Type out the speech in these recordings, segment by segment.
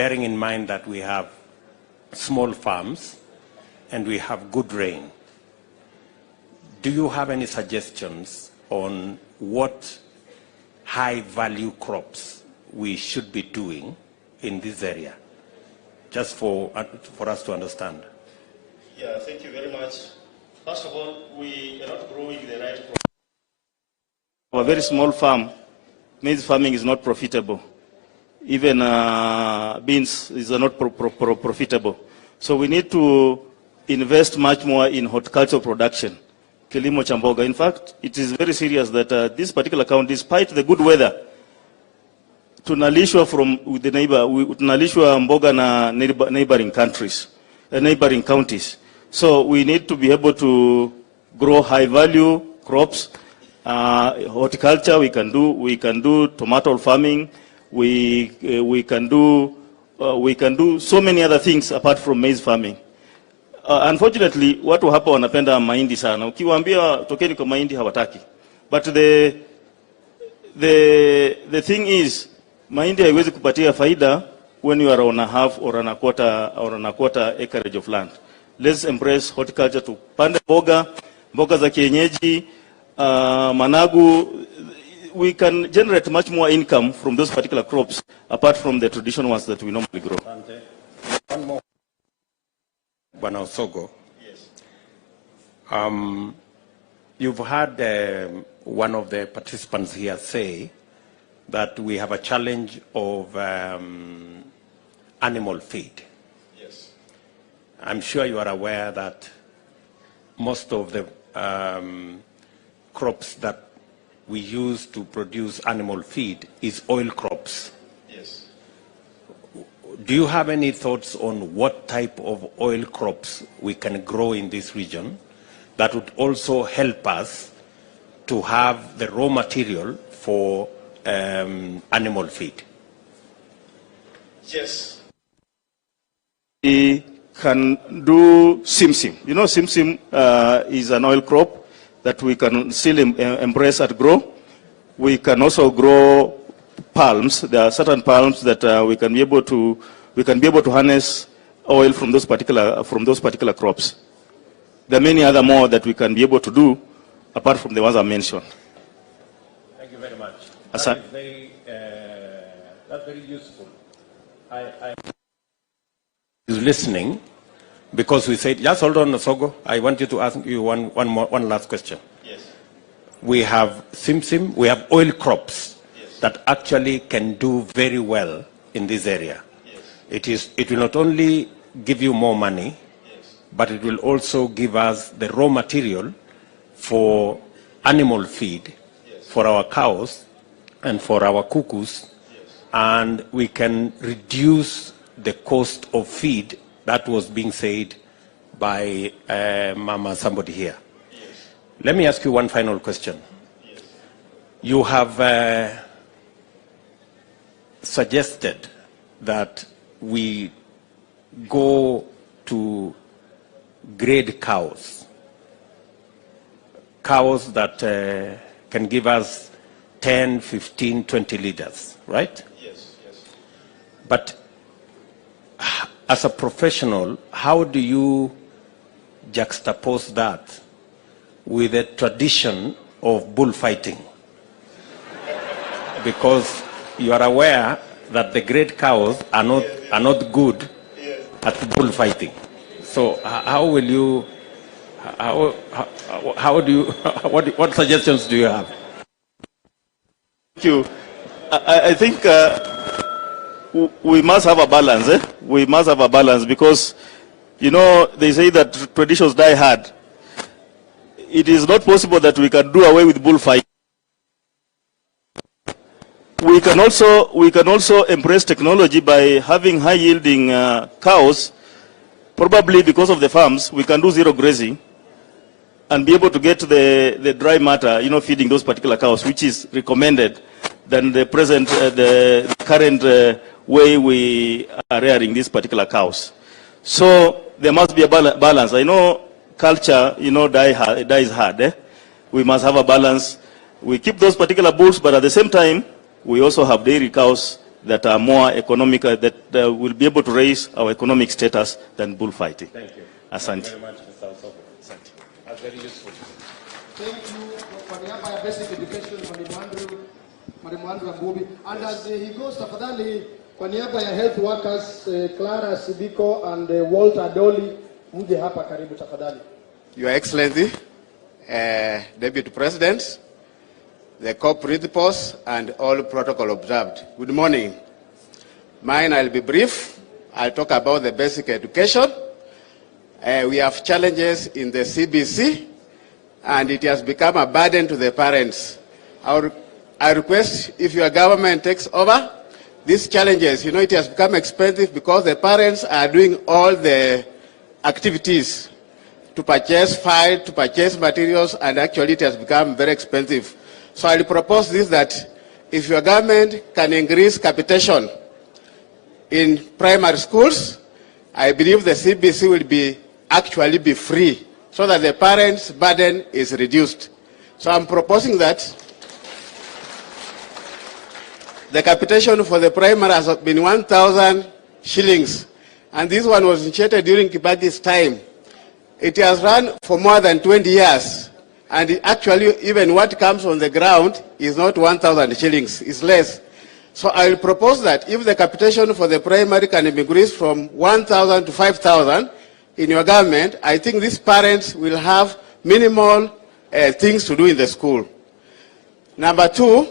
bearing in mind that we have small farms and we have good rain, do you have any suggestions on what high-value crops we should be doing in this area, just for us to understand? Yeah, thank you very much. First of all, we are not growing the right crop. A very small farm, maize farming is not profitable. Even beans is not profitable. So we need to invest much more in horticultural production, kilimo cha mboga. In fact, it is very serious that this particular account, despite the good weather, tunalishwa from with the neighbor, tunalishwa mboga na neighboring countries, neighboring counties. So we need to be able to grow high value crops. Horticulture we can do tomato farming, we can do so many other things apart from maize farming. Unfortunately, watu hapa wanapenda mahindi sana. Ukiwaambia tokeni kwa mahindi hawataki. But the thing is, mahindi haiwezi kupatia faida when you are on a half or on a quarter acreage of land. Let's embrace horticulture to panda mboga za kienyeji, managu. We can generate much more income from those particular crops apart from the traditional ones that we normally grow. One more. Bwana Osogo. Yes. You've had one of the participants here say that we have a challenge of animal feed. Yes. I'm sure you are aware that most of the crops that we use to produce animal feed is oil crops. Yes. Do you have any thoughts on what type of oil crops we can grow in this region that would also help us to have the raw material for animal feed? Yes. We can do simsim. You know, simsim is an oil crop that we can still embrace and grow. We can also grow palms. There are certain palms that we can be able to harness oil from those particular crops. There are many other more that we can be able to do apart from the ones I mentioned. Thank you very much. That's very useful. I is listening. Because we said, just hold on, Osogo. I want you to ask you one last question. Yes. We have simsim, we have oil crops yes. that actually can do very well in this area. Yes. It will not only give you more money, yes. but it will also give us the raw material for animal feed, yes. for our cows and for our cuckoos, yes. and we can reduce the cost of feed. That was being said by Mama somebody here. Yes. Let me ask you one final question. Yes. You have suggested that we go to grade cows that can give us 10, 15, 20 liters, right? Yes. Yes. But as a professional, how do you juxtapose that with the tradition of bullfighting? Because you are aware that the great cows are not good at bullfighting. So how will you? How do you? What suggestions do you have? Thank you. I think. We must have a balance. We must have a balance because, you know, they say that traditions die hard. It is not possible that we can do away with bullfighting. We can also embrace technology by having high-yielding cows. Probably because of the farms, we can do zero grazing and be able to get the dry matter, you know, feeding those particular cows, which is recommended than the present, the current way we are rearing these particular cows. So there must be a balance. I know culture, you know, dies hard. We must have a balance. We keep those particular bulls, but at the same time, we also have dairy cows that are more economic, that will be able to raise our economic status than bullfighting. Thank you. Asante. Thank you very much, Mr. Osobo. Asante. That's very useful. Thank you for the basic education, Mwalimu Andrew Mbuvi. And as he goes, tafadhali, kwa niaba ya health workers, Clara Sibiko and Walter Dolly, muje hapa karibu tafadhali. Your Excellency, Deputy President, the co-principals, and all protocol observed. Good morning. Mine, I'll be brief. I'll talk about the basic education. We have challenges in the CBC, and it has become a burden to the parents. I request if your government takes over these challenges, it has become expensive because the parents are doing all the activities to purchase files, to purchase materials, and actually it has become very expensive. So I propose this, that if your government can increase capitation in primary schools, I believe the CBC will actually be free, so that the parents' burden is reduced. So I'm proposing that the capitation for the primary has been 1,000 shillings, and this one was initiated during Kibaki's time. It has run for more than 20 years, and actually even what comes on the ground is not 1,000 shillings, it's less. So I will propose that if the capitation for the primary can be increased from 1,000 to 5,000 in your government, I think these parents will have minimal things to do in the school. Number two,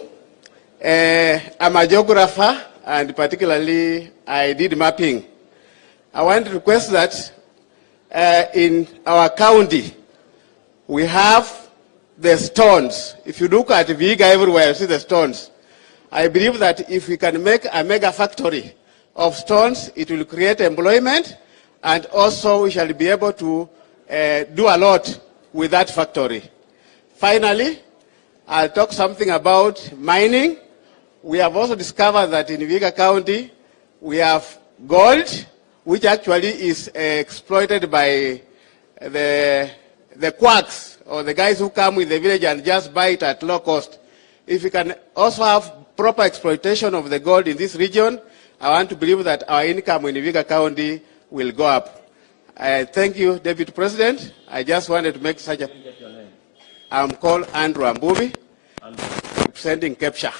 I'm a geographer, and particularly I did mapping. I want to request that in our county, we have the stones. If you look at Vihiga everywhere, you see the stones. I believe that if we can make a mega factory of stones, it will create employment, and also we shall be able to do a lot with that factory. Finally, I'll talk something about mining. We have also discovered that in Vihiga County, we have gold, which actually is exploited by the quacks, or the guys who come with the village and just buy it at low cost. If we can also have proper exploitation of the gold in this region, I want to believe that our income in Vihiga County will go up. Thank you, Deputy President. I just wanted to make such a... I'm called Andrew Mbuvi, representing Kepsha.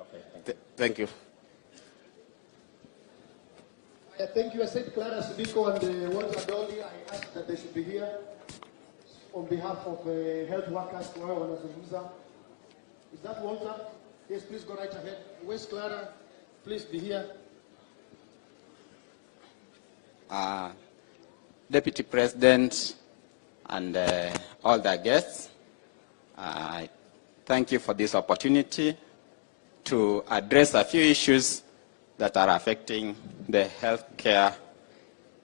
Okay, thank you. Thank you. I said Clara Sibiko and Walter Dolly, I asked that they should be here on behalf of health workers. Is that Walter? Yes, please go right ahead. Where's Clara? Please be here. Deputy President and all the guests, I thank you for this opportunity to address a few issues that are affecting the healthcare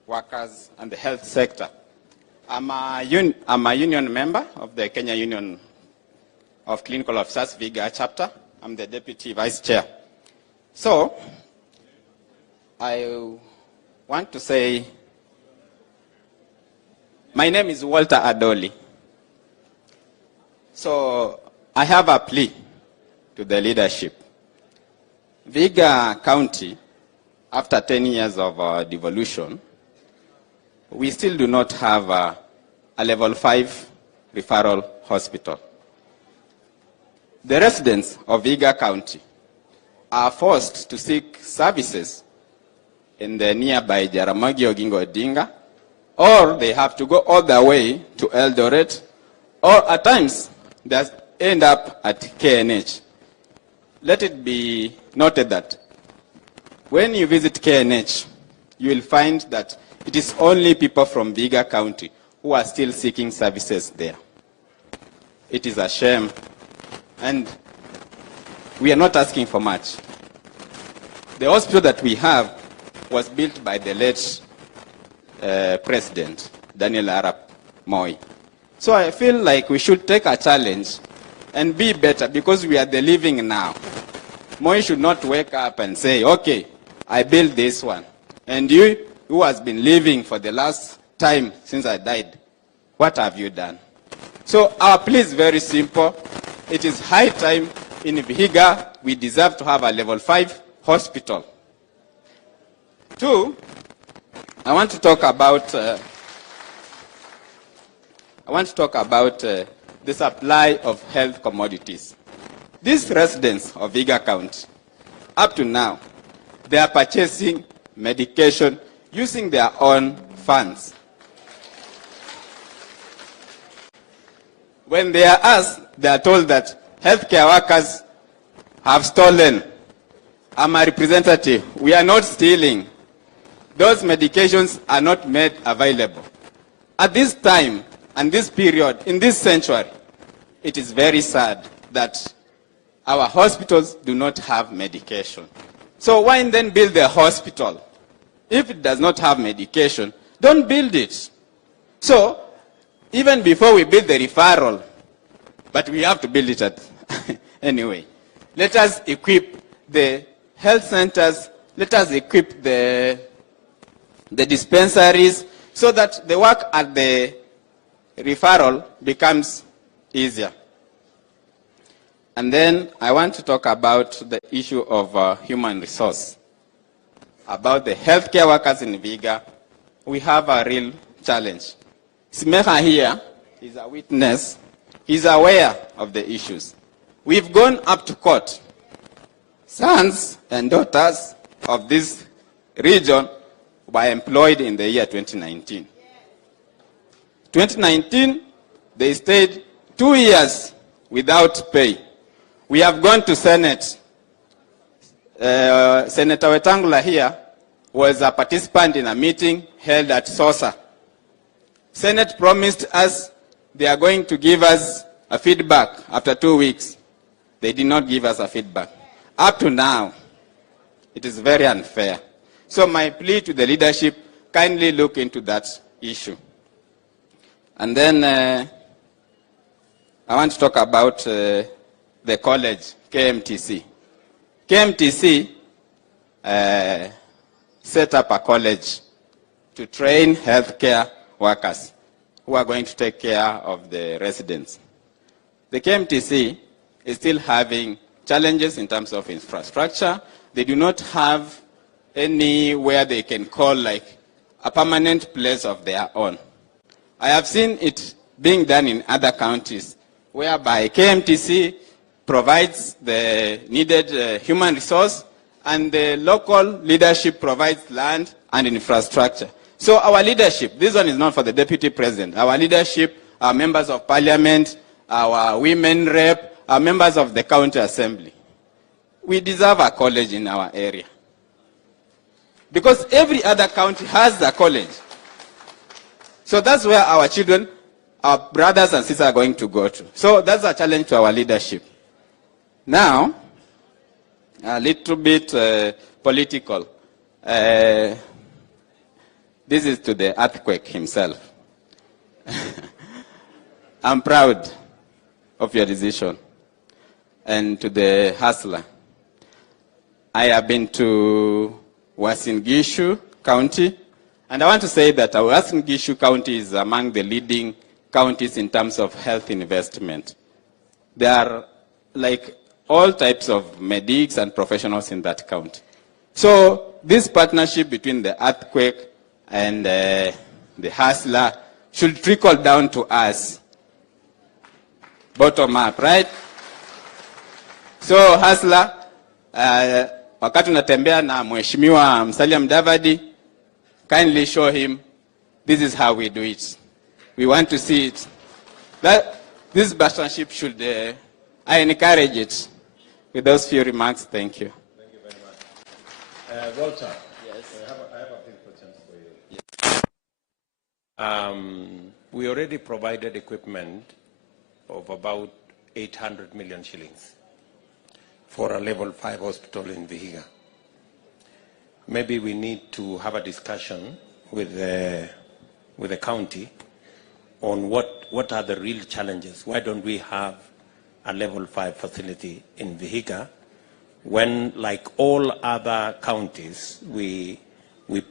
workers and the health sector. I'm a union member of the Kenya Union of Clinical Officers Vihiga chapter. I'm the Deputy Vice Chair. So, I want to say, my name is Walter Adoli. So, I have a plea to the leadership. Vihiga County, after 10 years of devolution, we still do not have a level 5 referral hospital. The residents of Vihiga County are forced to seek services in the nearby Jaramogi Oginga Odinga, or they have to go all the way to Eldoret, or at times they end up at KNH. Let it be noted that when you visit KNH, you will find that it is only people from Vihiga County who are still seeking services there. It is a shame, and we are not asking for much. The hospital that we have was built by the late President, Daniel Arap Moi. So I feel like we should take a challenge and be better, because we are the living now. Moi should not wake up and say, okay, I built this one, and you who has been living for the last time since I died, what have you done? So our plea is very simple. It is high time in Vihiga we deserve to have a level 5 hospital. Two, I want to talk about the supply of health commodities. These residents of Vihiga County, up to now, they are purchasing medication using their own funds. When they are asked, they are told that healthcare workers have stolen. I'm a representative. We are not stealing. Those medications are not made available. At this time and this period, in this century, it is very sad that our hospitals do not have medication. So why then build a hospital? If it does not have medication, don't build it. So even before we build the referral, but we have to build it at anyway, let us equip the health centers, let us equip the dispensaries so that the work at the referral becomes easier. And then I want to talk about the issue of human resource. About the healthcare workers in Vihiga, we have a real challenge. Smeha here is a witness. He's aware of the issues. We've gone up to court. Sons and daughters of this region were employed in the year 2019. 2019, they stayed 2 years without pay. We have gone to Senate. Senator Wetangula here was a participant in a meeting held at SOSA. Senate promised us they are going to give us a feedback after 2 weeks. They did not give us a feedback. Up to now, it is very unfair. So my plea to the leadership, kindly look into that issue. And then I want to talk about the college, KMTC. KMTC set up a college to train healthcare workers who are going to take care of the residents. The KMTC is still having challenges in terms of infrastructure. They do not have anywhere they can call like a permanent place of their own. I have seen it being done in other counties whereby KMTC provides the needed human resource and the local leadership provides land and infrastructure. So our leadership, this one is not for the deputy president, our leadership, our members of parliament, our women rep, our members of the county assembly, we deserve a college in our area. Because every other county has a college. So that's where our children, our brothers and sisters are going to go to. So that's a challenge to our leadership. Now, a little bit political. This is to the earthquake himself. I'm proud of your decision. And to the hustler, I have been to Uasin Gishu County, and I want to say that Uasin Gishu County is among the leading counties in terms of health investment. There are like all types of medics and professionals in that county. So this partnership between the earthquake and the hustler should trickle down to us, bottom up, right? So hustler, wakati unatembea na Mheshimiwa Musalia Mudavadi, kindly show him this is how we do it. We want to see it. That this partnership should, I encourage it. With those few remarks, thank you. Thank you very much. Walter, yes. I have a few questions for you. Yes. We already provided equipment of about 800 million shillings for a level 5 hospital in Vihiga. Maybe we need to have a discussion with the county on what are the real challenges. Why don't we have a level 5 facility in Vihiga when, like all other counties, we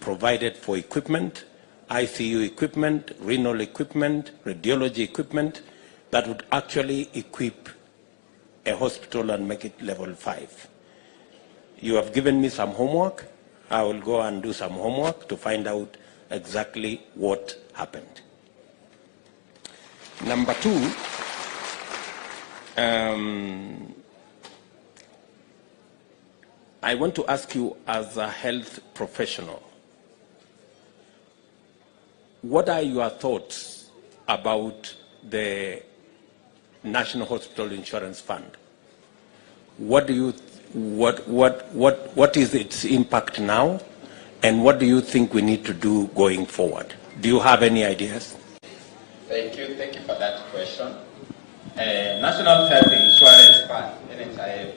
provided for equipment, ICU equipment, renal equipment, radiology equipment that would actually equip a hospital and make it level 5. You have given me some homework. I will go and do some homework to find out exactly what happened. Number two, I want to ask you as a health professional, what are your thoughts about the National Hospital Insurance Fund? What do you, what is its impact now, and what do you think we need to do going forward? Do you have any ideas? Thank you for that question. National Health Insurance Fund, NHIF,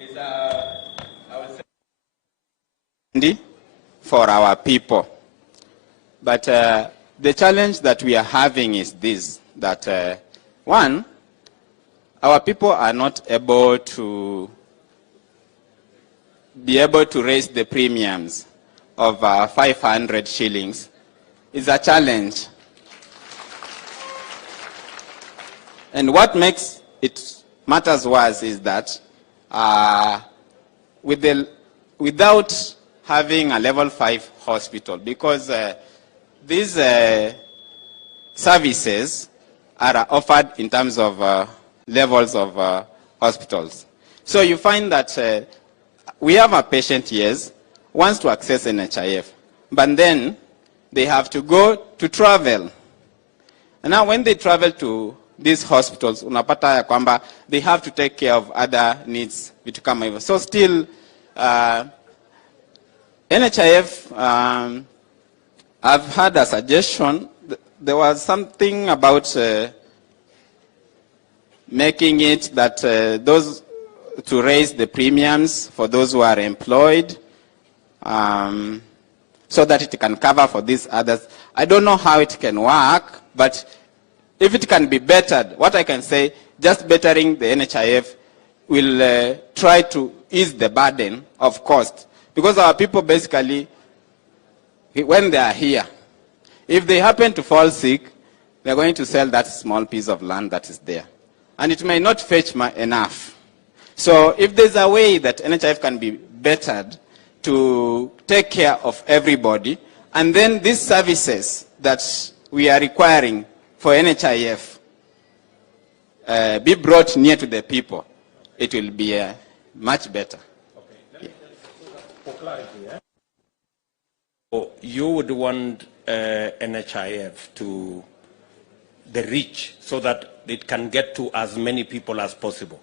is I would say, for our people. But the challenge that we are having is this, that one, our people are not able to raise the premiums of 500 shillings. It's a challenge. And what makes it matters worse is that without having a level 5 hospital, because these services are offered in terms of levels of hospitals. So you find that we have a patient, yes, wants to access NHIF, but then they have to go to travel. And now when they travel to these hospitals, unapata ya kwamba they have to take care of other needs, vitu kama hivyo. So still, NHIF, I've had a suggestion. There was something about making it that those to raise the premiums for those who are employed, so that it can cover for these others. I don't know how it can work, but if it can be bettered, what I can say, just bettering the NHIF will try to ease the burden of cost. Because our people basically, when they are here, if they happen to fall sick, they're going to sell that small piece of land that is there. And it may not fetch enough. So if there's a way that NHIF can be bettered to take care of everybody, and then these services that we are requiring for NHIF be brought near to the people, it will be much better. Okay. For clarity, so you would want NHIF to the reach so that it can get to as many people as possible.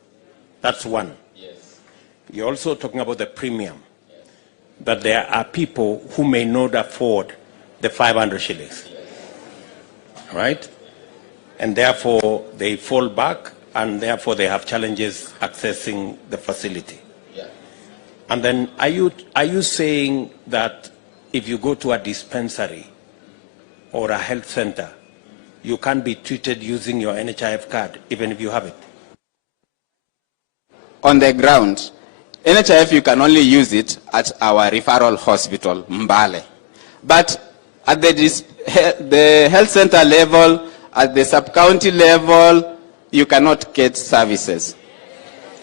That's one. Yes. You're also talking about the premium. Yes. That there are people who may not afford the 500 shillings. Yes. Right? And therefore they fall back, and therefore they have challenges accessing the facility. Yeah. And then are you saying that if you go to a dispensary or a health center, you can't be treated using your NHIF card, even if you have it? On the ground, NHIF, you can only use it at our referral hospital, Mbale. But at the health center level, at the sub-county level, you cannot get services.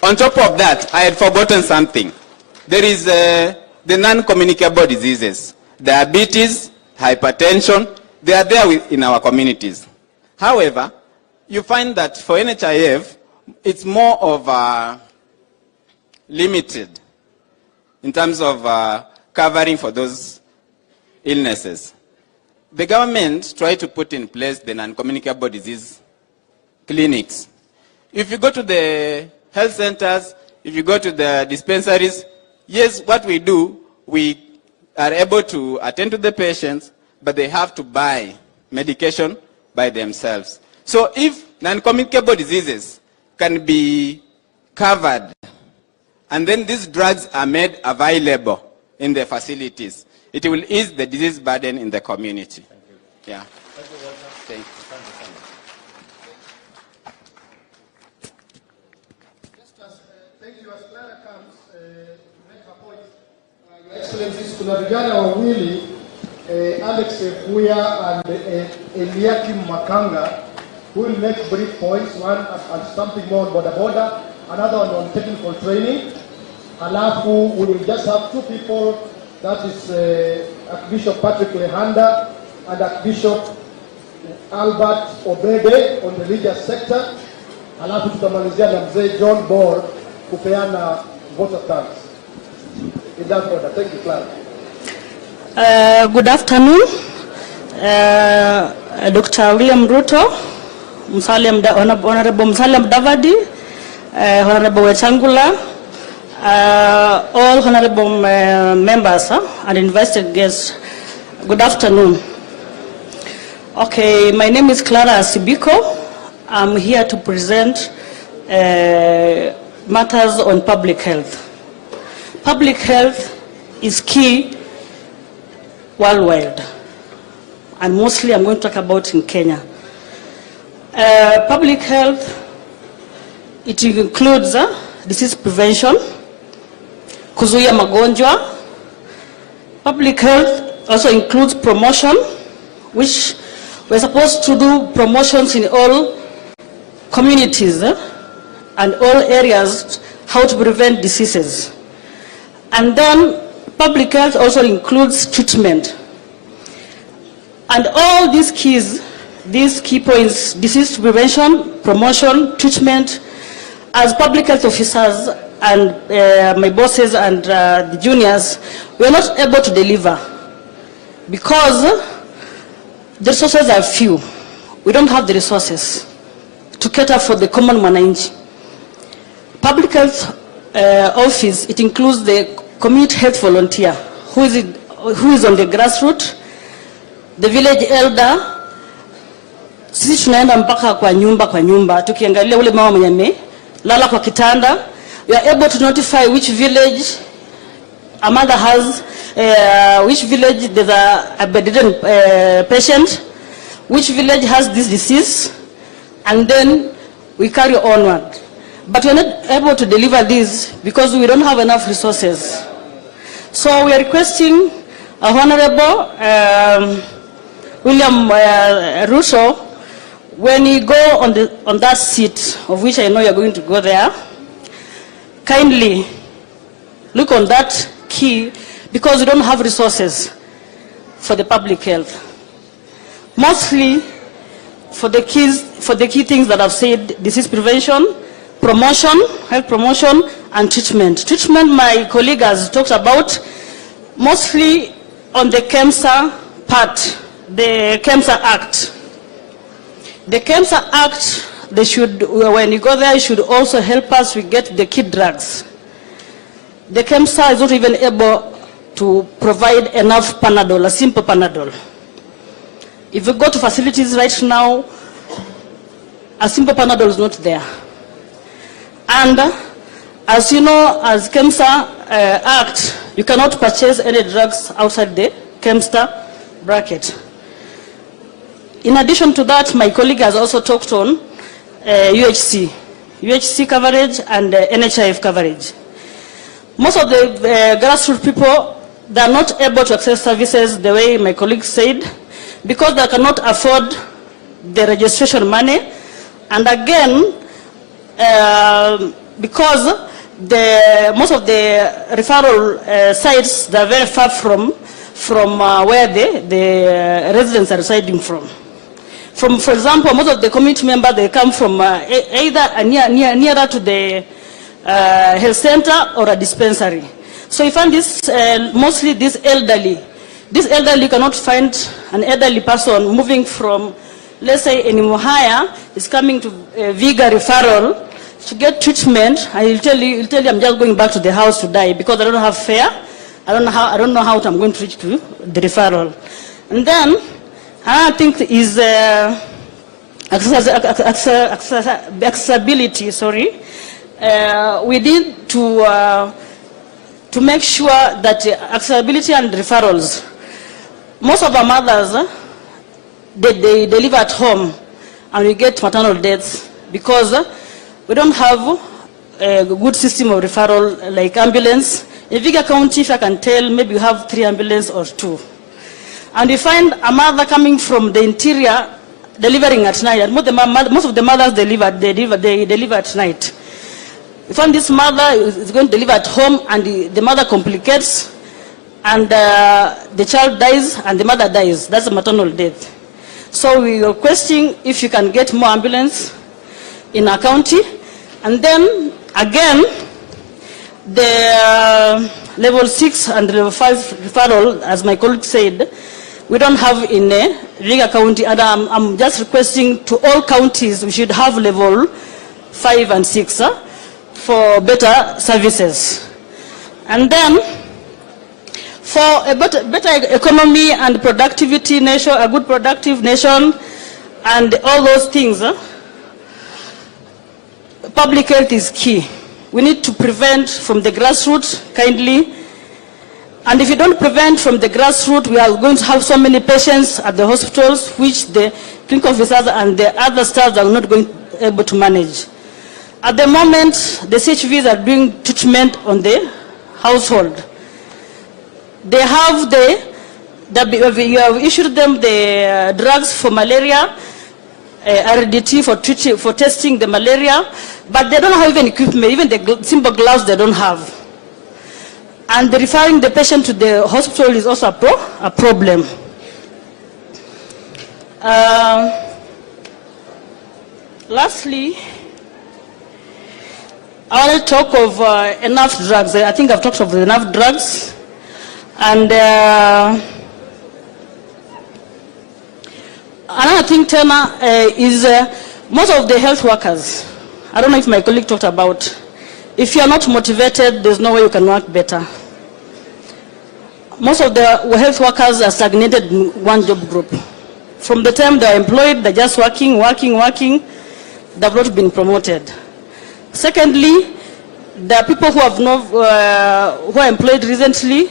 On top of that, I had forgotten something. There is the non-communicable diseases. Diabetes, hypertension, they are there in our communities. However, you find that for NHIF, it's more of limited in terms of covering for those illnesses. The government tried to put in place the non-communicable disease clinics. If you go to the health centers, if you go to the dispensaries, yes, what we do, we are able to attend to the patients, but they have to buy medication by themselves. So if non-communicable diseases can be covered, and then these drugs are made available in the facilities, it will ease the disease burden in the community. Thank you. Yeah. Thank you. Thank you. As Clara comes to make her point, Your Excellencies, kuna vijana wawili, Alex Ekuya and Eliakim Makanga, who will make brief points, one and something more on border, another one on technical training. Alafu, we will just have 2 people, that is Archbishop Patrick Lehanda and Archbishop Albert Obede on the religious sector. Alafu tutamalizia na mzee John Ball kupeana vote of thanks. In that order. Thank you, Clara. Good afternoon, Dr. William Ruto, Honorable Musalia Mudavadi, Honorable Wetangula, all honorable members and invited guests. Good afternoon. Okay, my name is Clara Sibiko. I'm here to present matters on public health. Public health is key worldwide, and mostly I'm going to talk about in Kenya. Public health, it includes disease prevention, kuzuia magonjwa. Public health also includes promotion, which we're supposed to do promotions in all communities and all areas, how to prevent diseases. And then public health also includes treatment. And all these key points, disease prevention, promotion, treatment, as public health officers and my bosses and the juniors, we're not able to deliver because the resources are few. We don't have the resources to cater for the common mwananchi. Public health office, it includes the community health volunteer, who is on the grassroots, the village elder. Sisi tunaenda mpaka kwa nyumba, tukiangalia ule mama mwenye lala kwa kitanda. We are able to notify which village a mother has, which village there's a bedridden patient, which village has this disease, and then we carry onward. But we're not able to deliver this because we don't have enough resources. So we are requesting Honorable William Ruto, when you go on that seat, of which I know you're going to go there, kindly look on that key, because we don't have resources for the public health. Mostly for the key things that I've said: disease prevention, promotion, health promotion, and treatment. Treatment, my colleague has talked about, mostly on the KEMSA part, the KEMSA Act. The KEMSA Act, they should, when you go there, you should also help us to get the key drugs. The KEMSA is not even able to provide enough Panadol, a simple Panadol. If you go to facilities right now, a simple Panadol is not there. And as you know, as KEMSA Act, you cannot purchase any drugs outside the KEMSA bracket. In addition to that, my colleague has also talked on UHC coverage and NHIF coverage. Most of the grassroots people, they are not able to access services the way my colleague said, because they cannot afford the registration money. And again, because most of the referral sites, they are very far from where the residents are residing from. For example, most of the community members, they come from either nearer to the health center or a dispensary. So you find this, mostly this elderly. This elderly cannot find an elderly person moving from, let's say, in Muhaya, is coming to Vihiga referral to get treatment. I'll tell you, I'm just going back to the house to die because I don't have fare. I don't know how I'm going to reach to the referral. And then I think is accessibility. Sorry, we need to make sure that accessibility and referrals. Most of our mothers, they deliver at home, and we get maternal deaths because we don't have a good system of referral like ambulance. In Vihiga County, if I can tell, maybe you have 3 ambulances or 2. And you find a mother coming from the interior delivering at night. And most of the mothers they deliver at night. We found this mother is going to deliver at home, and the mother complicates, and the child dies, and the mother dies. That's a maternal death. So we are requesting if you can get more ambulance in our county. And then, again, the level 6 and level 5 referral, as my colleague said, we don't have in Vihiga County, and I'm just requesting to all counties we should have level 5 and 6 for better services. And then, for a better economy and productivity nation, a good productive nation, and all those things, public health is key. We need to prevent from the grassroots kindly. And if you don't prevent from the grassroots, we are going to have so many patients at the hospitals, which the clinical officers and the other staff are not going to be able to manage. At the moment, the CHVs are doing treatment on the household. They have you have issued them the drugs for malaria, RDT for testing the malaria, but they don't have even equipment, even the simple gloves they don't have. And referring the patient to the hospital is also a problem. Lastly, I want to talk of enough drugs. I think I've talked of enough drugs. And another thing, Tena, is most of the health workers, I don't know if my colleague talked about, if you are not motivated, there's no way you can work better. Most of the health workers are stagnated in one job group. From the time they're employed, they're just working. They've not been promoted. Secondly, there are people who are employed recently,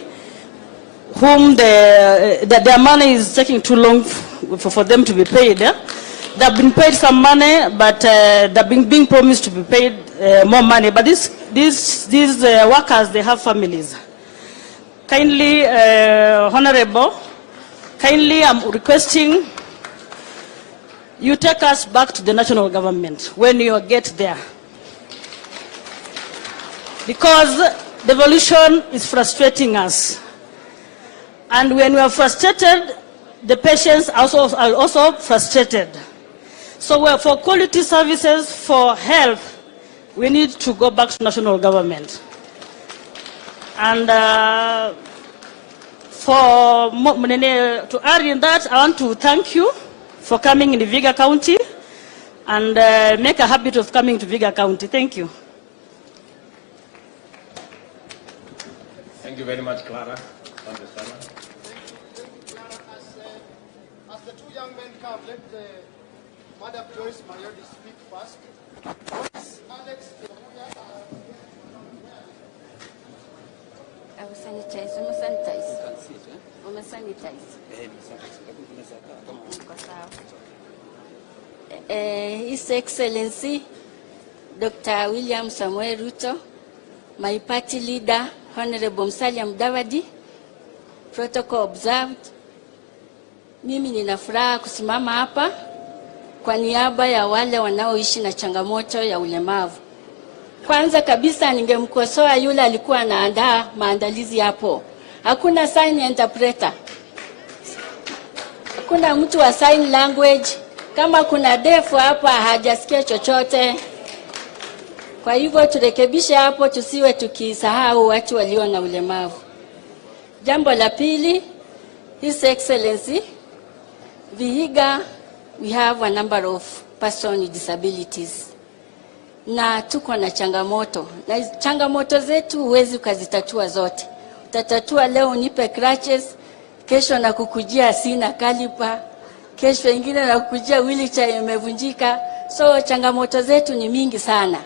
whom their money is taking too long for them to be paid. They've been paid some money, but they've been being promised to be paid more money. But these workers, they have families. Kindly, Honorable, kindly I'm requesting you take us back to the national government when you get there. Because devolution is frustrating us. And when we are frustrated, the patients are also frustrated. So for quality services, for health, we need to go back to national government. And to add in that, I want to thank you for coming in the Vihiga County and make a habit of coming to Vihiga County. Thank you. Thank you very much, Clara. As the two young men come, let Madam Joyce Mayodi speak first. Alex, I will sanitize. His Excellency, Dr. William Samuel Ruto, my party leader, Honorable Musalia Mudavadi, protocol observed. Mimi nina furaha kusimama hapa kwa niaba ya wale wanaoishi na changamoto ya ulemavu. Kwanza kabisa ningemkosoa yule alikuwa anaandaa maandalizi hapo. Hakuna sign interpreter. Hakuna mtu wa sign language. Kama kuna defu hapa hajasikia chochote. Kwa hivyo turekebishe hapo, tusiwe tukisahau watu walio na ulemavu. Jambo la pili, His Excellency, Vihiga, we have a number of persons with disabilities. Na tuko na changamoto. Na changamoto zetu huwezi ukazitatua zote. Utatatua leo unipe crutches, kesho na kukujia sina kalipa, kesho ingine na kukujia wheelchair imevunjika. So changamoto zetu ni mingi sana.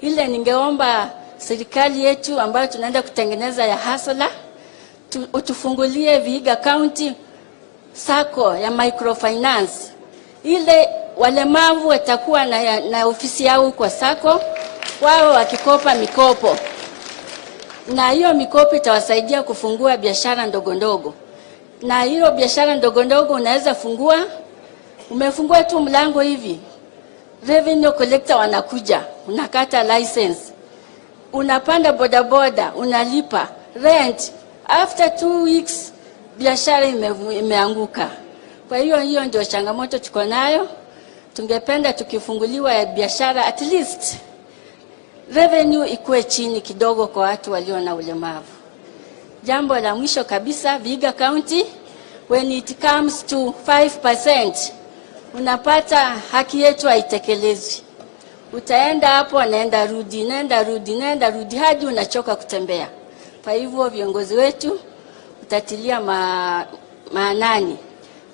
Ile ningeomba serikali yetu ambayo tunaenda kutengeneza ya hasla, utufungulie Vihiga County sako ya microfinance. Ile walemavu watakuwa na ofisi yao kwa sako, wao wakikopa mikopo. Na hiyo mikopo itawasaidia kufungua biashara ndogo ndogo. Na hiyo biashara ndogo ndogo unaweza fungua, umefungua tu mlango hivi, revenue collector wanakuja, unakata license. unapanda bodaboda, unalipa rent, after 2 weeks biashara imeanguka. Kwa hiyo ndio changamoto tuko nayo. Tungependa tukifunguliwa ya biashara, at least revenue ikuwe chini kidogo kwa watu walio na ulemavu. Jambo la mwisho kabisa, Vihiga County, when it comes to 5%, unapata haki yetu haitekelezwi. Utaenda hapo, naenda rudi hadi unachoka kutembea. Kwa hivyo viongozi wetu utatilia maanani.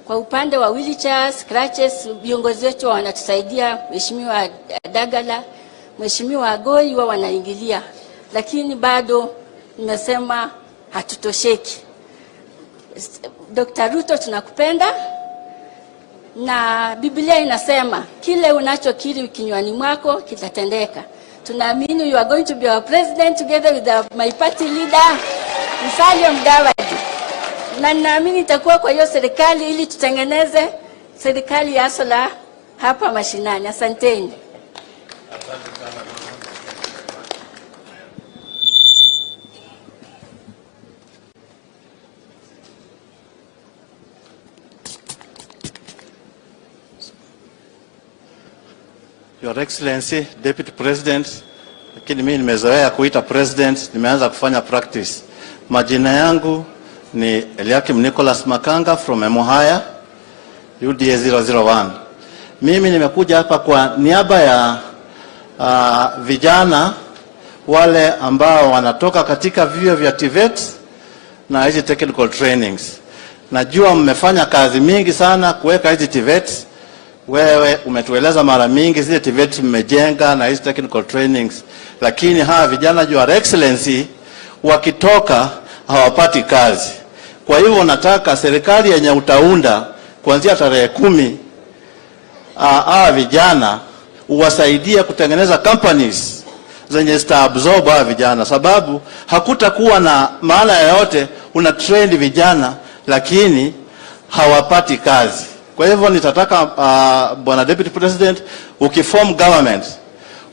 Kwa upande wa wheelchairs, crutches, viongozi wetu wanatusaidia, Mheshimiwa Dagala, Mheshimiwa Agoi wao wanaingilia. Lakini bado nimesema hatutosheki. Dr. Ruto, tunakupenda, na Biblia inasema kile unachokiri kinywani mwako kitatendeka. Tunaamini you are going to be our president together with my party leader Musalia Mudavadi, na ninaamini itakuwa kwa hiyo serikali ili tutengeneze serikali ya asala hapa mashinani. Asanteni. Your Excellency, Deputy President, lakini mimi nimezoea kuita President, nimeanza kufanya practice. Majina yangu ni Eliakim Nicholas Makanga from Emuhaya, UDA 001. Mimi nimekuja hapa kwa niaba ya vijana wale ambao wanatoka katika vyuo vya TVET na hizi technical trainings. Najua mmefanya kazi mingi sana kuweka hizi TVET. Wewe umetueleza mara mingi zile TVET mmejenga na hizi technical trainings, lakini hawa vijana, Your Excellency, wakitoka hawapati kazi. Kwa hivyo nataka serikali yenye utaunda kuanzia tarehe 10 hawa vijana uwasaidie kutengeneza companies zenye zitaabsorb hawa vijana, sababu hakutakuwa na maana yoyote una trend vijana lakini hawapati kazi. Kwa hivyo nitataka Bwana Deputy President, ukiform government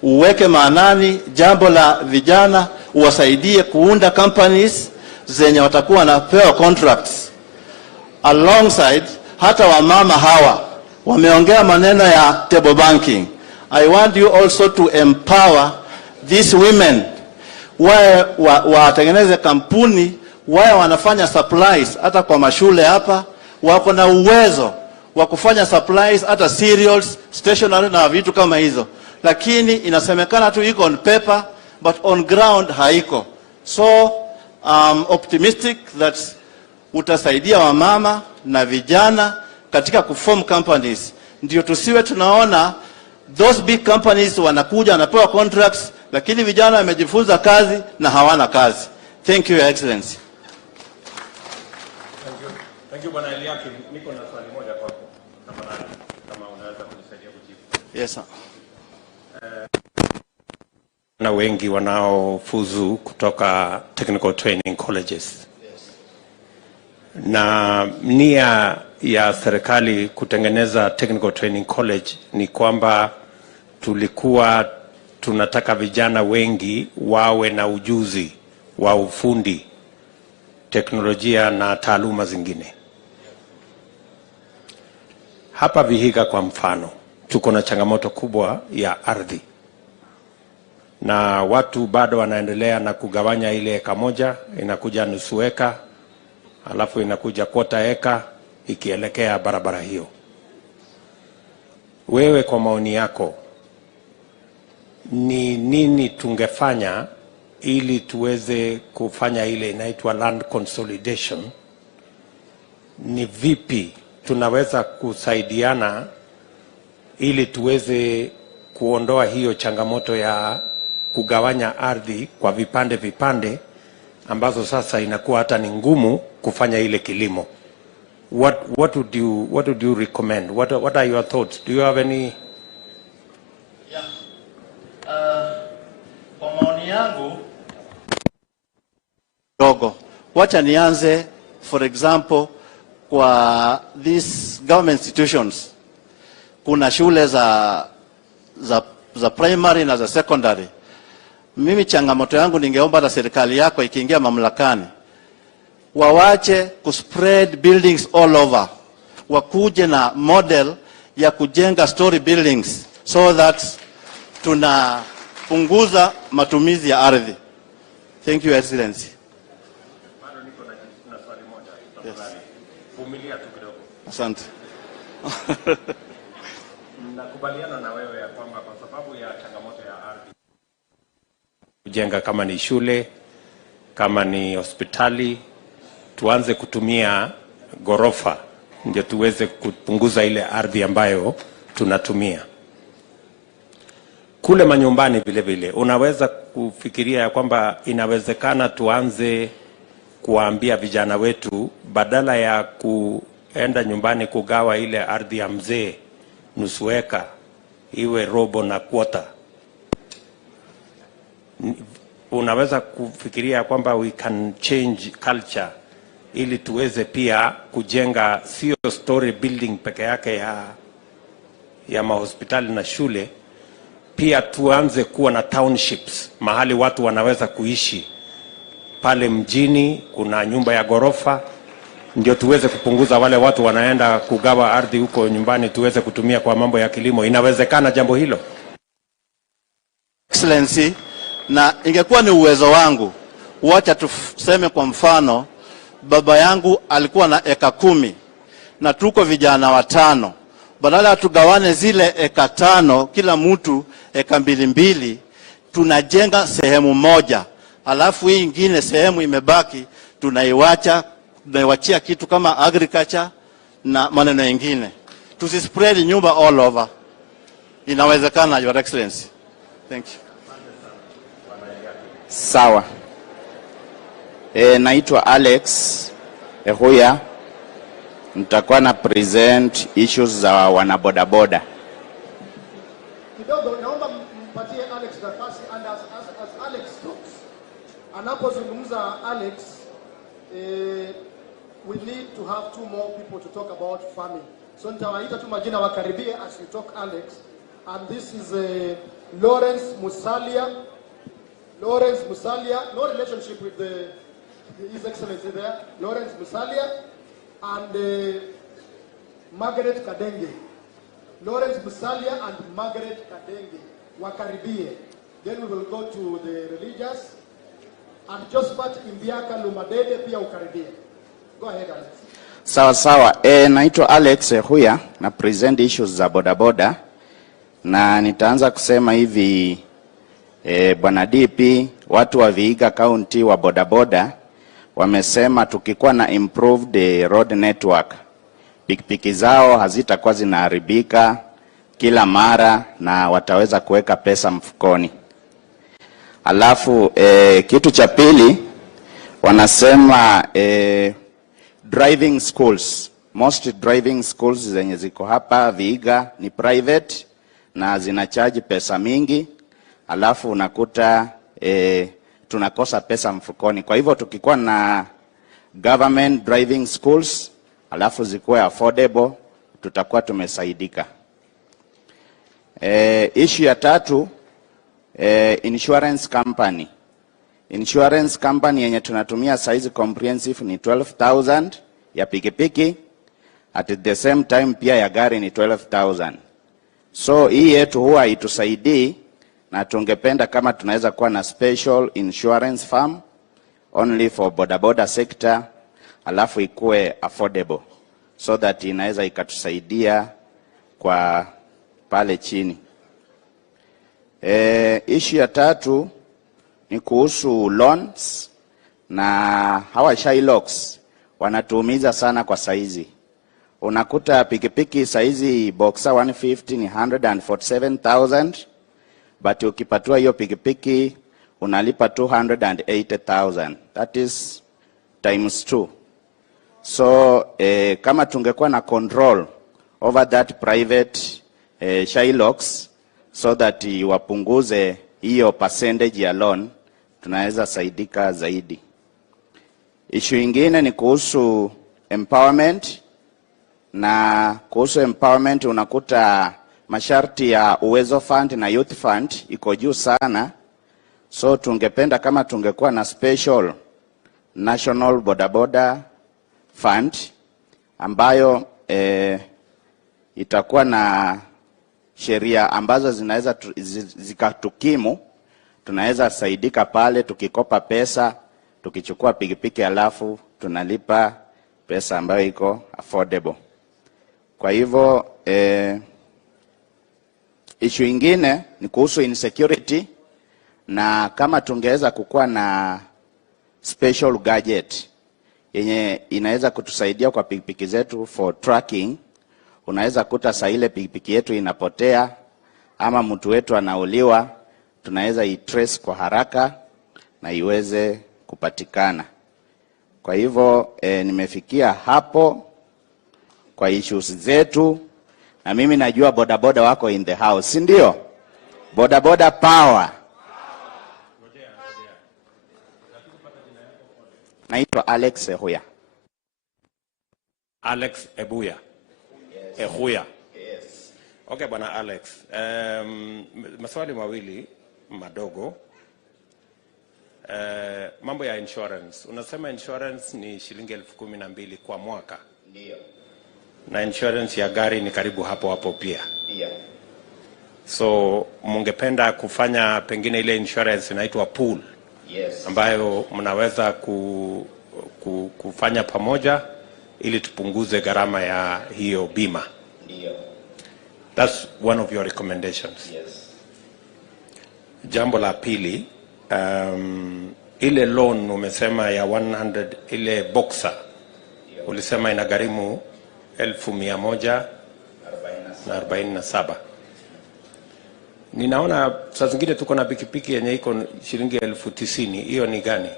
uweke maanani jambo la vijana, uwasaidie kuunda companies zenye watakuwa na pewa contracts. Alongside hata wamama hawa wameongea maneno ya table banking. I want you also to empower these women watengeneze kampuni, wao wanafanya supplies hata kwa mashule hapa, wako na uwezo wa kufanya supplies hata cereals, stationery na vitu kama hizo, lakini inasemekana tu iko on paper but on ground haiko. So optimistic that utasaidia wamama na vijana katika kuform companies, ndio tusiwe tunaona those big companies wanakuja wanapewa contracts lakini vijana wamejifunza kazi na hawana kazi. Thank you, Your Excellency. Thank you Bwana Eliakim. Niko na swali moja kwako. Kama unaweza kunisaidia kujibu. Yes sir. Na wengi wanaofuzu kutoka technical training colleges. Yes. Na nia ya serikali kutengeneza technical training college ni kwamba tulikuwa tunataka vijana wengi wawe na ujuzi wa ufundi, teknolojia na taaluma zingine. Hapa Vihiga kwa mfano, tuko na changamoto kubwa ya ardhi. Na watu bado wanaendelea na kugawanya ile eka moja, inakuja nusu eka, alafu inakuja kwota eka, ikielekea barabara hiyo. Wewe kwa maoni yako, ni nini tungefanya ili tuweze kufanya ile inaitwa land consolidation? Ni vipi tunaweza kusaidiana ili tuweze kuondoa hiyo changamoto ya kugawanya ardhi kwa vipande ambazo sasa inakuwa hata ni ngumu kufanya ile kilimo? What would you recommend? What are your thoughts? Do you have any? Yeah. Kwa maoni yangu dogo, wacha nianze for example kwa these government institutions. Kuna shule za primary na za secondary. Mimi changamoto yangu ningeomba na serikali yako ikiingia mamlakani, wawache kuspread buildings all over. Wakuje na model ya kujenga story buildings so that tunapunguza matumizi ya ardhi. Thank you, Excellency. Yes. Asante. Nakubaliana na wewe ya kwamba kwa sababu ya changamoto ya ardhi, kujenga kama ni shule, kama ni hospitali, tuanze kutumia gorofa ndio tuweze kupunguza ile ardhi ambayo tunatumia. Kule manyumbani vile vile unaweza kufikiria ya kwamba inawezekana tuanze kuambia vijana wetu, badala ya kuenda nyumbani kugawa ile ardhi ya mzee nusu eka iwe robo na kwota. Unaweza kufikiria kwamba we can change culture ili tuweze pia kujenga sio story building peke yake ya mahospitali na shule, pia tuanze kuwa na townships, mahali watu wanaweza kuishi. Pale mjini kuna nyumba ya gorofa, ndio tuweze kupunguza wale watu wanaenda kugawa ardhi huko nyumbani, tuweze kutumia kwa mambo ya kilimo. Inawezekana jambo hilo? Excellency, na ingekuwa ni uwezo wangu, wacha tuseme kwa mfano, baba yangu alikuwa na eka 10 na tuko vijana 5. Badala tugawane zile eka 5, kila mtu eka 2, tunajenga sehemu moja. Alafu hii ingine sehemu imebaki tunaiwachia kitu kama agriculture na maneno mengine. Tusispread nyumba all over. Inawezekana, Your Excellency. Thank you. Sawa. Naitwa Alex Vihiga. Nitakuwa na present issues za wanabodaboda. Kidogo naomba mpatie Alex nafasi, and as Alex talks, anapozungumza Alex, we need to have 2 more people to talk about farming. So nitawaita tu majina wakaribie as you talk, Alex. And this is Lawrence Musalia. Lawrence Musalia, no relationship with His Excellency there. Lawrence Musalia and Margaret Kadenge. Lawrence Musalia and Margaret Kadenge wakaribie. Then we will go to the religious. And Josephat Imbiaka Lumadede pia ukaribie. Go ahead, Alex. Sawa sawa. Naitwa Alex Vihiga na present issues za bodaboda. Na nitaanza kusema hivi, Bwana DP, watu wa Vihiga County wa bodaboda wamesema tukikuwa na improved road network, pikipiki zao hazitakuwa zinaharibika kila mara na wataweza kuweka pesa mfukoni. Alafu kitu cha pili wanasema driving schools, most driving schools zenye ziko hapa Vihiga ni private na zinacharge pesa mingi. Alafu unakuta tunakosa pesa mfukoni. Kwa hivyo tukikuwa na government driving schools alafu zikuwe affordable, tutakuwa tumesaidika. Issue ya tatu, insurance company. Insurance company yenye tunatumia size comprehensive ni 12,000 ya pikipiki, at the same time pia ya gari ni 12,000. So hii yetu huwa itusaidii, na tungependa kama tunaweza kuwa na special insurance firm only for bodaboda sector, alafu ikuwe affordable so that inaweza ikatusaidia kwa pale chini. Issue ya tatu ni kuhusu loans, na hawa Shareholders wanatuumiza sana kwa saizi. Unakuta pikipiki saizi Boxer 150 ni 147,000, but ukipatiwa hiyo pikipiki unalipa 280,000. That is times 2. So kama tungekuwa na control over that private Shareholders so that wapunguze hiyo percentage ya loan, tunaweza saidika zaidi. Issue ingine ni kuhusu empowerment, na kuhusu empowerment unakuta masharti ya Uwezo Fund na Youth Fund iko juu sana. So tungependa kama tungekuwa na special national bodaboda fund ambayo itakuwa na sheria ambazo zinaweza zikatukimu, tunaweza saidika pale tukikopa pesa, tukichukua pikipiki alafu tunalipa pesa ambayo iko affordable. Kwa hivyo issue ingine ni kuhusu insecurity, na kama tungeweza kukuwa na special gadget yenye inaweza kutusaidia kwa pikipiki zetu for tracking. Unaweza kuta saa ile pikipiki yetu inapotea ama mtu wetu anauliwa, tunaweza itrace kwa haraka na iweze kupatikana. Kwa hivyo nimefikia hapo kwa issues zetu, na mimi najua bodaboda wako in the house, si ndio? Bodaboda power. Naitwa Alex Ehuya. Alex Ebuya. Yes. Ehuya. Yes. Okay, bwana Alex. Maswali mawili madogo. Mambo ya insurance. Unasema insurance ni shilingi 12,000 kwa mwaka. Ndio. Na insurance ya gari ni karibu hapo pia. Ndio. So mungependa kufanya pengine ile insurance inaitwa pool. Yes. Ambayo mnaweza kufanya pamoja ili tupunguze gharama ya hiyo bima. Ndio. That's one of your recommendations. Yes. Jambo la pili, ile loan umesema ya 100, ile Boxer ulisema inagharimu 1,147. Ninaona saa zingine tuko na pikipiki yenye iko shilingi 90,000. Hiyo ni gani?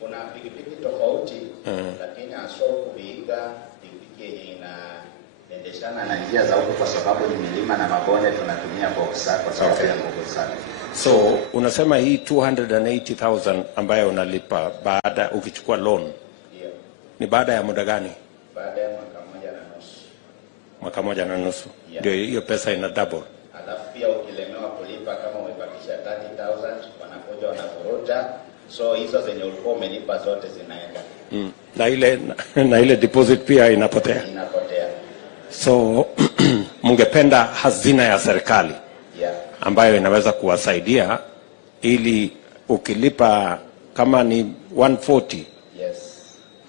Kuna pikipiki tofauti, lakini aso Vihiga pikipiki yenye inaendeshana na njia za huko, kwa sababu ni milima na mabonde, tunatumia Boxer kwa sababu ya nguvu sana. So unasema hii 280,000 ambayo unalipa baada ukichukua loan. Ndio. Ni baada ya muda gani? Baada ya mwaka 1.5. Mwaka 1.5. Yeah. Ndio hiyo pesa ina double. Alafu pia ukilemewa kulipa, kama umebakisha 30,000 wanakuja wanakuruta, so hizo zenye ulikuwa umelipa zote zinaenda. Na ile deposit pia inapotea. Inapotea. So mungependa hazina ya serikali. Yeah. Ambayo inaweza kuwasaidia ili ukilipa kama ni 140. Yes.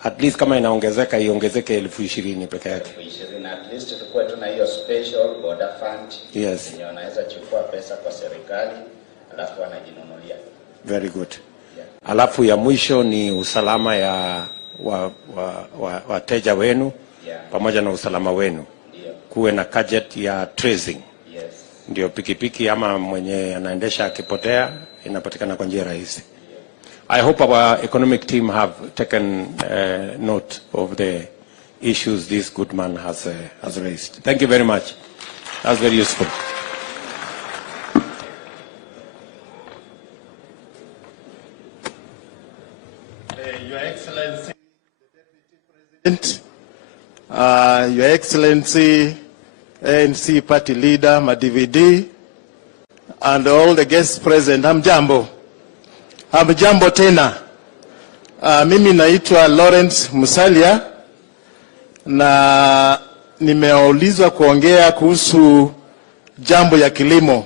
At least kama inaongezeka iongezeke 20,000 peke yake. 20,000 at least tukue tuna hiyo special border fund. Yes. Yenye wanaweza chukua pesa kwa serikali alafu wanajinunulia. Very good. Yeah. Alafu ya mwisho ni usalama ya wateja wenu. Yeah. Pamoja na usalama wenu. Ndio. Kuwe na gadget ya tracing. Yes. Ndio pikipiki ama mwenye anaendesha akipotea inapatikana kwa njia rahisi. I hope our economic team have taken note of the issues this good man has raised. Thank you very much. That's very useful. Your Excellency, the Deputy President, Your Excellency, ANC Party Leader, ma-DVD, and all the guests present, hamjambo. Hamjambo tena. Mimi naitwa Lawrence Musalia na nimeulizwa kuongea kuhusu jambo ya kilimo.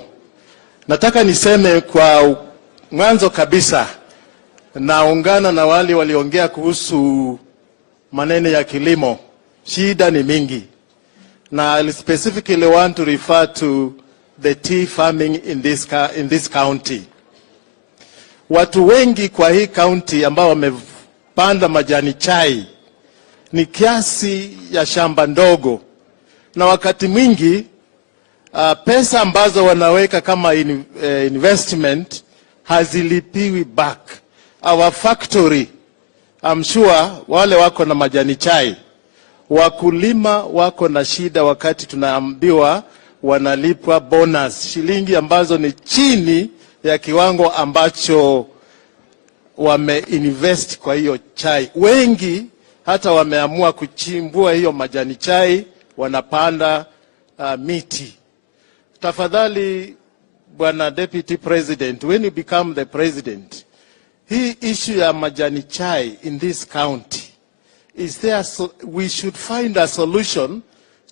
Nataka niseme kwa mwanzo kabisa, naungana na wale waliongea kuhusu maneno ya kilimo. Shida ni mingi. Now, I specifically want to refer to the tea farming in this county. Watu wengi kwa hii county ambao wamepanda majani chai ni kiasi ya shamba ndogo, na wakati mwingi pesa ambazo wanaweka kama investment hazilipiwi back. Our factory, I'm sure wale wako na majani chai, wakulima wako na shida wakati tunaambiwa wanalipwa bonus shilingi ambazo ni chini ya kiwango ambacho wameinvest kwa hiyo chai. Wengi hata wameamua kuchimbua hiyo majani chai, wanapanda miti. Tafadhali Bwana Deputy President, when you become the president, hii issue ya majani chai in this county, is there, we should find a solution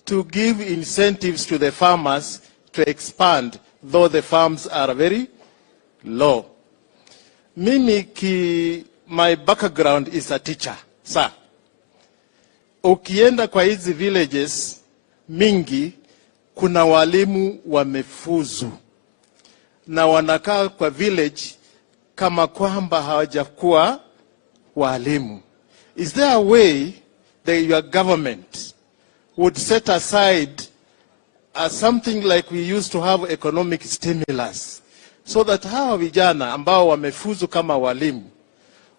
to give incentives to the farmers to expand, though the farms are very low. Mimi my background is a teacher, sir. Ukienda kwa hizi villages mingi, kuna walimu wamefuzu na wanakaa kwa village kama kwamba hawajakuwa walimu. Is there a way that your government would set aside something like we used to have economic stimulus, so that hawa vijana ambao wamefuzu kama walimu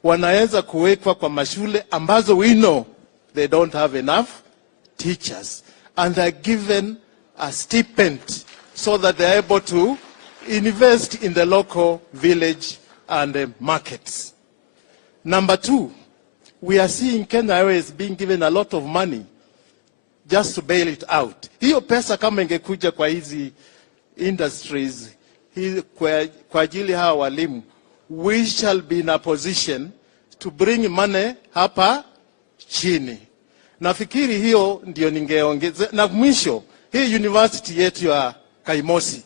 wanaweza kuwekwa kwa mashule ambazo we know they don't have enough teachers, and they're given a stipend so that they're able to invest in the local village and markets. Number two, we are seeing Kenya Airways being given a lot of money just to bail it out. Hiyo pesa kama ingekuja kwa hizi industries, kwa ajili hawa walimu, we shall be in a position to bring money hapa chini. Nafikiri hiyo ndio ningeongeza. Na mwisho, hii university yetu ya Kaimosi,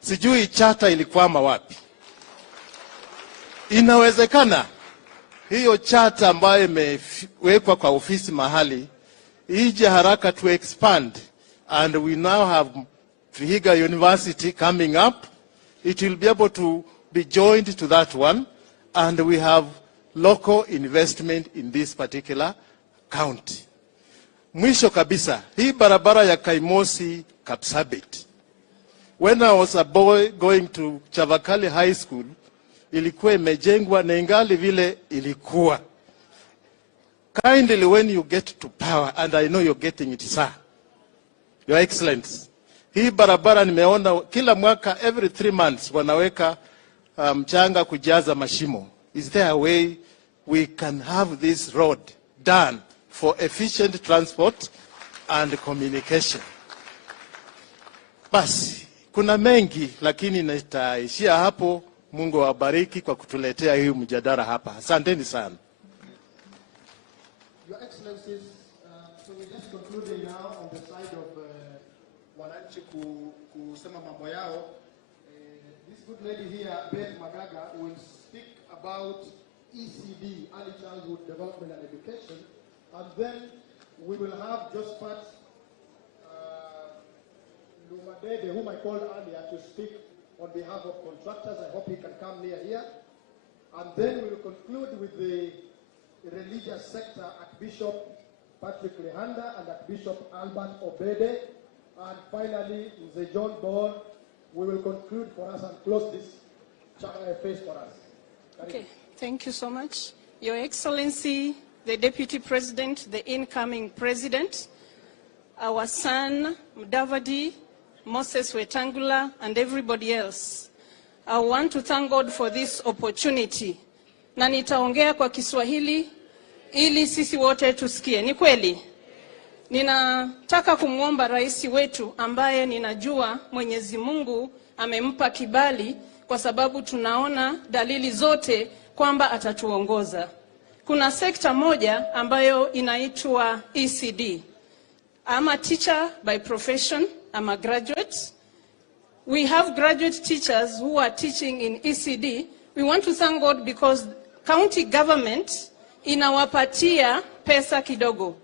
sijui charter ilikwama wapi. Inawezekana hiyo charter ambayo imewekwa kwa ofisi mahali ije haraka to expand, and we now have Vihiga University coming up. It will be able to be joined to that one, and we have local investment in this particular county. Mwisho kabisa, hii barabara ya Kaimosi Kapsabet, when I was a boy going to Chavakali High School, ilikuwa imejengwa na ingali vile ilikuwa. Kindly, when you get to power, and I know you're getting it, sir, Your Excellency, hii barabara nimeona kila mwaka, every 3 months, wanaweka mchanga kujaza mashimo. Is there a way we can have this road done for efficient transport and communication? Basi, kuna mengi, lakini nitaishia hapo. Mungu awabariki kwa kutuletea hii mjadala hapa. Asanteni sana. Your Excellencies, so we're just concluding now on the side of wananchi kusema mambo yao. This good lady here, Beth Magaga, will speak about ECD, Early Childhood Development and Education, and then we will have Josephat Lumadede, whom I called earlier, to speak on behalf of contractors. I hope he can come near here. And then we will conclude with the religious sector, Archbishop Patrick Lehanda and Archbishop Albert Obede. And finally, Mr. John Ball, we will conclude for us and close this phase for us. Okay, thank you so much. Your Excellency, the Deputy President, the incoming President, our son, Mudavadi, Moses Wetangula, and everybody else. I want to thank God for this opportunity. Na nitaongea kwa Kiswahili ili sisi wote tusikie. Ni kweli? Ninataka kumwomba rais wetu ambaye ninajua Mwenyezi Mungu amempa kibali, kwa sababu tunaona dalili zote kwamba atatuongoza. Kuna sekta moja ambayo inaitwa ECD. I'm a teacher by profession. I'm a graduate. We have graduate teachers who are teaching in ECD. We want to thank God because county government inawapatia pesa kidogo.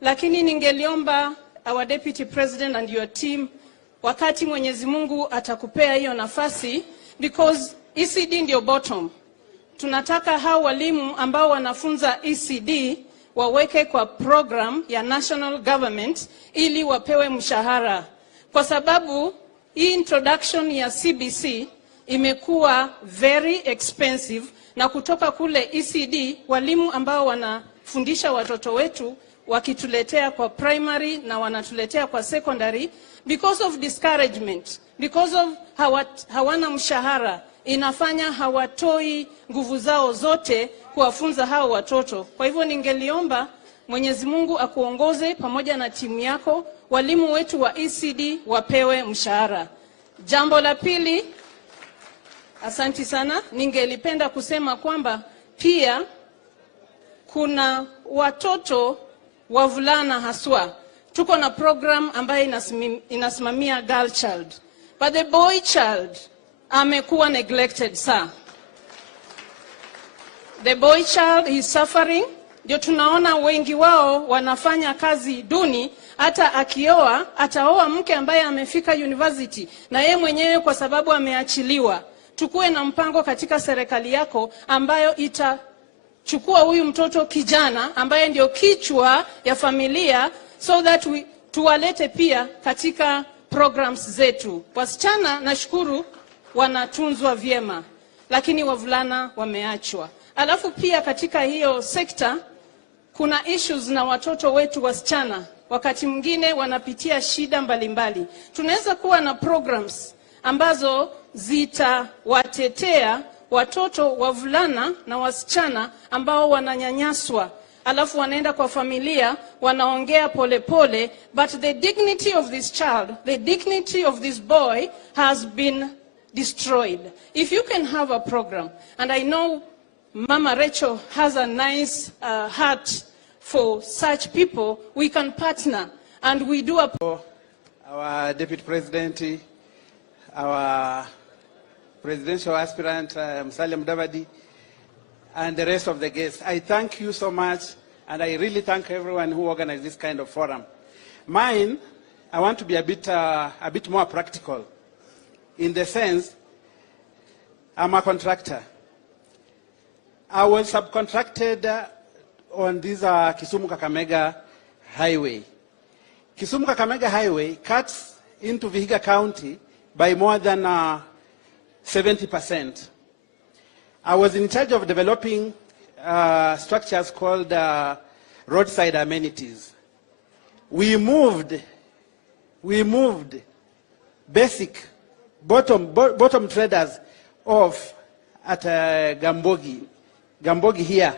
Lakini ningeliomba our Deputy President and your team, wakati Mwenyezi Mungu atakupea hiyo nafasi, because ECD ndio bottom. Tunataka hao walimu ambao wanafunza ECD waweke kwa program ya national government ili wapewe mshahara. Kwa sababu hii introduction ya CBC imekuwa very expensive, na kutoka kule ECD walimu ambao wanafundisha watoto wetu wakituletea kwa primary na wanatuletea kwa secondary, because of discouragement, because of hawana mshahara, inafanya hawatoi nguvu zao zote kuwafunza hao watoto. Kwa hivyo ningeliomba Mwenyezi Mungu akuongoze pamoja na timu yako, walimu wetu wa ECD wapewe mshahara. Jambo la pili, Asanti sana. Ningelipenda kusema kwamba pia kuna watoto wavulana haswa. Tuko na program ambayo inasimamia girl child. But the boy child amekuwa neglected, sir. The boy child is suffering. Ndio tunaona wengi wao wanafanya kazi duni, hata akioa ataoa mke ambaye amefika university na yeye mwenyewe kwa sababu ameachiliwa. Tukue na mpango katika serikali yako ambayo itachukua huyu mtoto kijana ambaye ndio kichwa ya familia, so that tuwalete pia katika programs zetu. Wasichana nashukuru wanatunzwa vyema, lakini wavulana wameachwa. Alafu pia katika hiyo sekta kuna issues na watoto wetu wasichana. Wakati mwingine wanapitia shida mbalimbali. Tunaweza kuwa na programs ambazo zitawatetea watoto wavulana na wasichana ambao wananyanyaswa. Alafu wanaenda kwa familia, wanaongea polepole, but the dignity of this child, the dignity of this boy has been destroyed. If you can have a program, and I know Mama Rachel has a nice heart for such people, we can partner and we do our Deputy President, our presidential aspirant, Musalia Mudavadi, and the rest of the guests. I thank you so much, and I really thank everyone who organized this kind of forum. Mine, I want to be a bit more practical, in the sense, I'm a contractor. I was subcontracted on this Kisumu-Kakamega highway. Kisumu-Kakamega highway cuts into Vihiga County by more than 70%. I was in charge of developing structures called roadside amenities. We moved basic bottom traders off at Gambogi here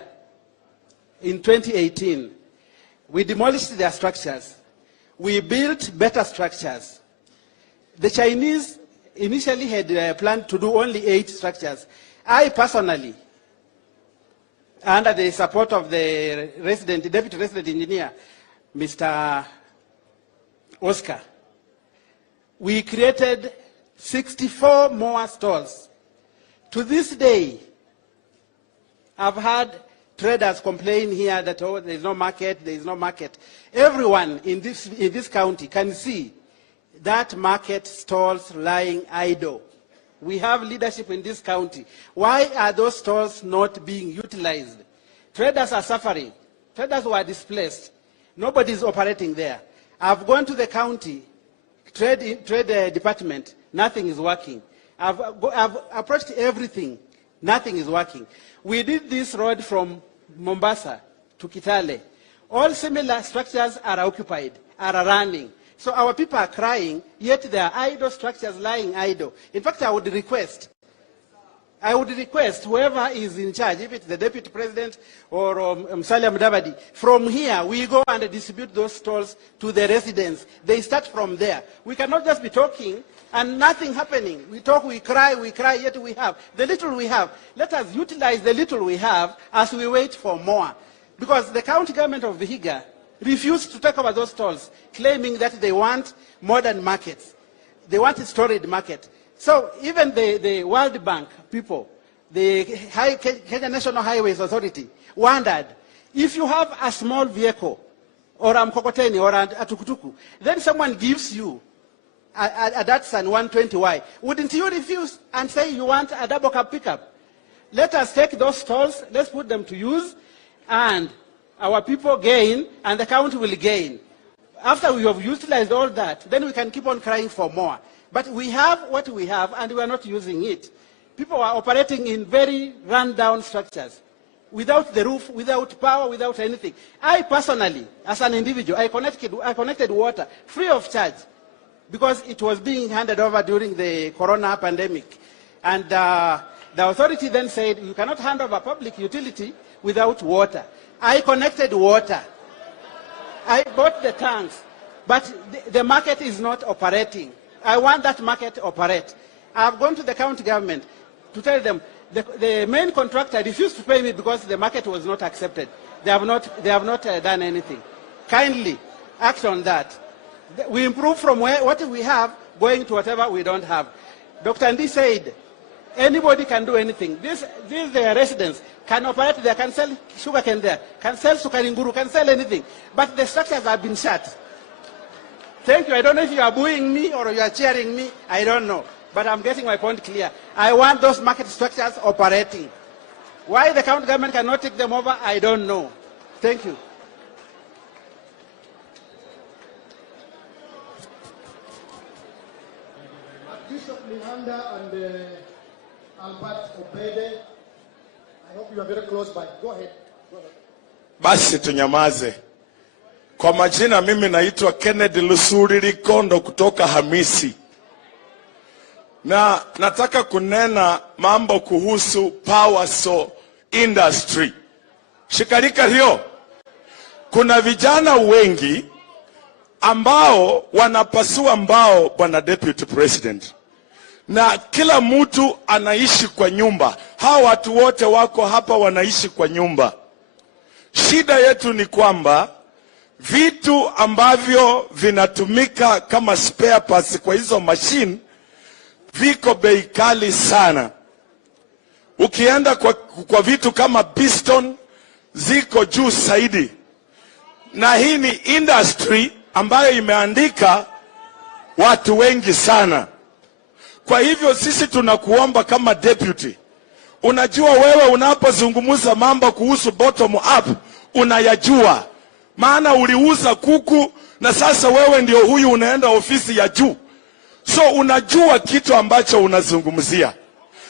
in 2018. We demolished their structures. We built better structures. The Chinese initially had planned to do only 8 structures. I personally, under the support of the deputy resident engineer, Mr. Oscar, we created 64 more stalls. To this day, I've had traders complain here that, oh, there is no market, there is no market. Everyone in this county can see that market stalls lying idle. We have leadership in this county. Why are those stalls not being utilized? Traders are suffering. Traders were displaced. Nobody is operating there. I've gone to the county trade department. Nothing is working. I've approached everything. Nothing is working. We did this road from Mombasa to Kitale. All similar structures are occupied, are running. So our people are crying, yet there are idle structures lying idle. In fact, I would request whoever is in charge, if it's the deputy president or Musalia Mudavadi, from here we go and distribute those stalls to the residents. They start from there. We cannot just be talking and nothing happening. We talk, we cry, yet we have. The little we have, let us utilize the little we have as we wait for more. Because the county government of Vihiga refused to take over those stalls, claiming that they want modern markets. They want a storage market. So even the World Bank people, the Kenya National Highways Authority, wondered, if you have a small vehicle, or a mkokoteni, or a tukutuku, then someone gives you a Datsun 120Y, wouldn't you refuse and say you want a double cab pickup? Let us take those stalls, let's put them to use, and our people gain, and the county will gain. After we have utilized all that, then we can keep on crying for more. But we have what we have, and we are not using it. People are operating in very run-down structures, without the roof, without power, without anything. I personally, as an individual, I connected water free of charge, because it was being handed over during the corona pandemic. And the authority then said, you cannot hand over public utility without water. I connected water. I bought the tanks, but the market is not operating. I want that market to operate. I've gone to the county government. to tell them the main contractor refused to pay me because the market was not accepted. They have not done anything. Kindly act on that. We improve from what we have going to whatever we don't have. Dr. Ndi said, anybody can do anything. These residents can operate there, can sell sugarcane there, can sell sukaringuru, can sell anything. But the structures have been shut. Thank you. I don't know if you are booing me or you are cheering me. I don't know. But I'm getting my point clear. I want those market structures operating. Why the county government cannot take them over, I don't know. Thank you. Bishop Lihanda and Albert Obede, I hope you are very close by. Go ahead. Go ahead. Basi tunyamaze. Kwa majina mimi naitwa Kennedy Lusuri Likondo kutoka Hamisi. Na nataka kunena mambo kuhusu power so industry. Shikarika hiyo. Kuna vijana wengi ambao wanapasua mbao, Bwana Deputy President. Na kila mtu anaishi kwa nyumba. Hawa watu wote wako hapa wanaishi kwa nyumba. Shida yetu ni kwamba vitu ambavyo vinatumika kama spare parts kwa hizo machine viko bei kali sana. Ukienda kwa vitu kama piston ziko juu zaidi. Na hii ni industry ambayo imeandika watu wengi sana. Kwa hivyo sisi tunakuomba kama deputy. Unajua wewe unapozungumza mambo kuhusu bottom up unayajua. Maana uliuza kuku na sasa wewe ndio huyu unaenda ofisi ya juu. So unajua kitu ambacho unazungumzia.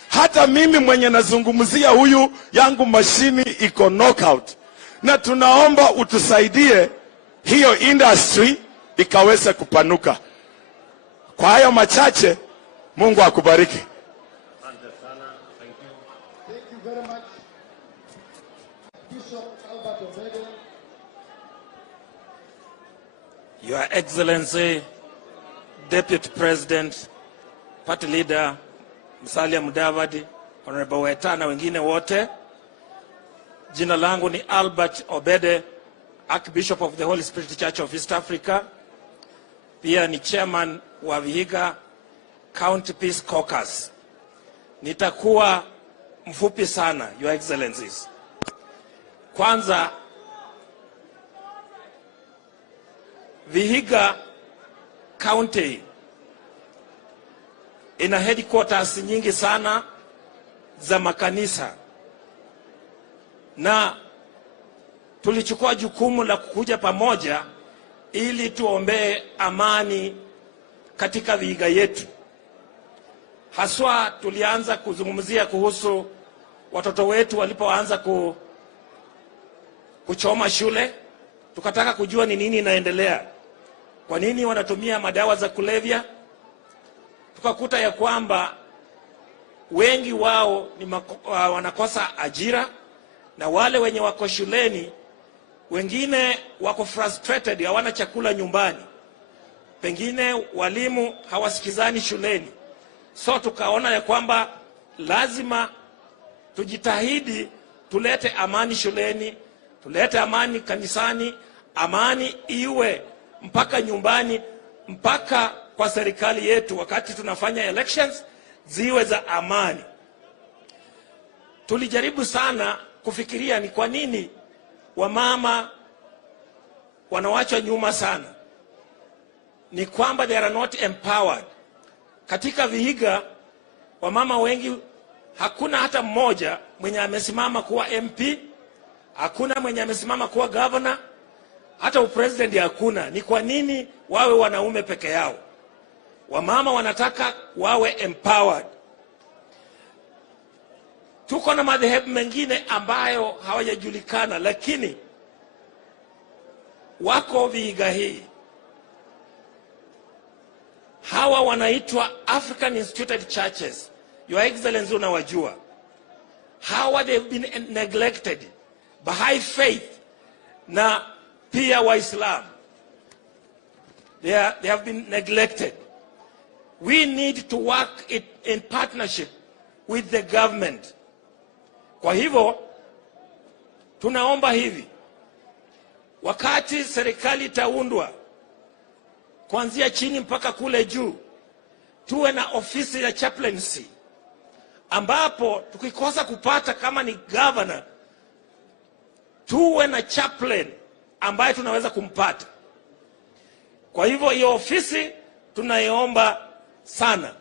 Hata mimi mwenye nazungumzia huyu yangu mashini iko knockout. Na tunaomba utusaidie hiyo industry ikaweze kupanuka. Kwa hayo machache, Mungu akubariki. Thank you very much. Bishop Albert Obede. Your Excellency, Deputy President, Party Leader, Musalia Mudavadi, Honorable Weta na wengine wote. Jina langu ni Albert Obede, Archbishop of the Holy Spirit Church of East Africa. Pia ni chairman wa Vihiga County Peace Caucus. Nitakuwa mfupi sana, Your Excellencies. Kwanza, Vihiga County ina headquarters nyingi sana za makanisa. Na tulichukua jukumu la kukuja pamoja ili tuombee amani katika Vihiga yetu. Haswa tulianza kuzungumzia kuhusu watoto wetu walipoanza kuchoma shule. Tukataka kujua ni nini inaendelea. Kwa nini wanatumia madawa za kulevya? Tukakuta ya kwamba wengi wao ni wanakosa ajira, na wale wenye wako shuleni wengine wako frustrated, hawana chakula nyumbani. Pengine walimu hawasikizani shuleni. So tukaona ya kwamba lazima tujitahidi tulete amani shuleni, tulete amani kanisani, amani iwe mpaka nyumbani, mpaka kwa serikali yetu wakati tunafanya elections ziwe za amani. Tulijaribu sana kufikiria ni kwa nini wamama wanawachwa nyuma sana. Ni kwamba they are not empowered. Katika Vihiga wamama wengi, hakuna hata mmoja mwenye amesimama kuwa MP, hakuna mwenye amesimama kuwa governor, hata upresident hakuna. Ni kwa nini wawe wanaume peke yao? Wamama wanataka wawe empowered. Tuko na madhehebu mengine ambayo hawajajulikana, lakini wako Vihiga hii. Hawa wanaitwa African Instituted Churches. Your Excellency unawajua. Hawa they've been neglected. Baha'i faith na pia Waislam. They have been neglected. We need to work in partnership with the government. Kwa hivyo tunaomba hivi, wakati serikali itaundwa kuanzia chini mpaka kule juu, tuwe na ofisi ya chaplaincy, ambapo tukikosa kupata kama ni governor, tuwe na chaplain ambaye tunaweza kumpata. Kwa hivyo hiyo ofisi tunaiomba sana.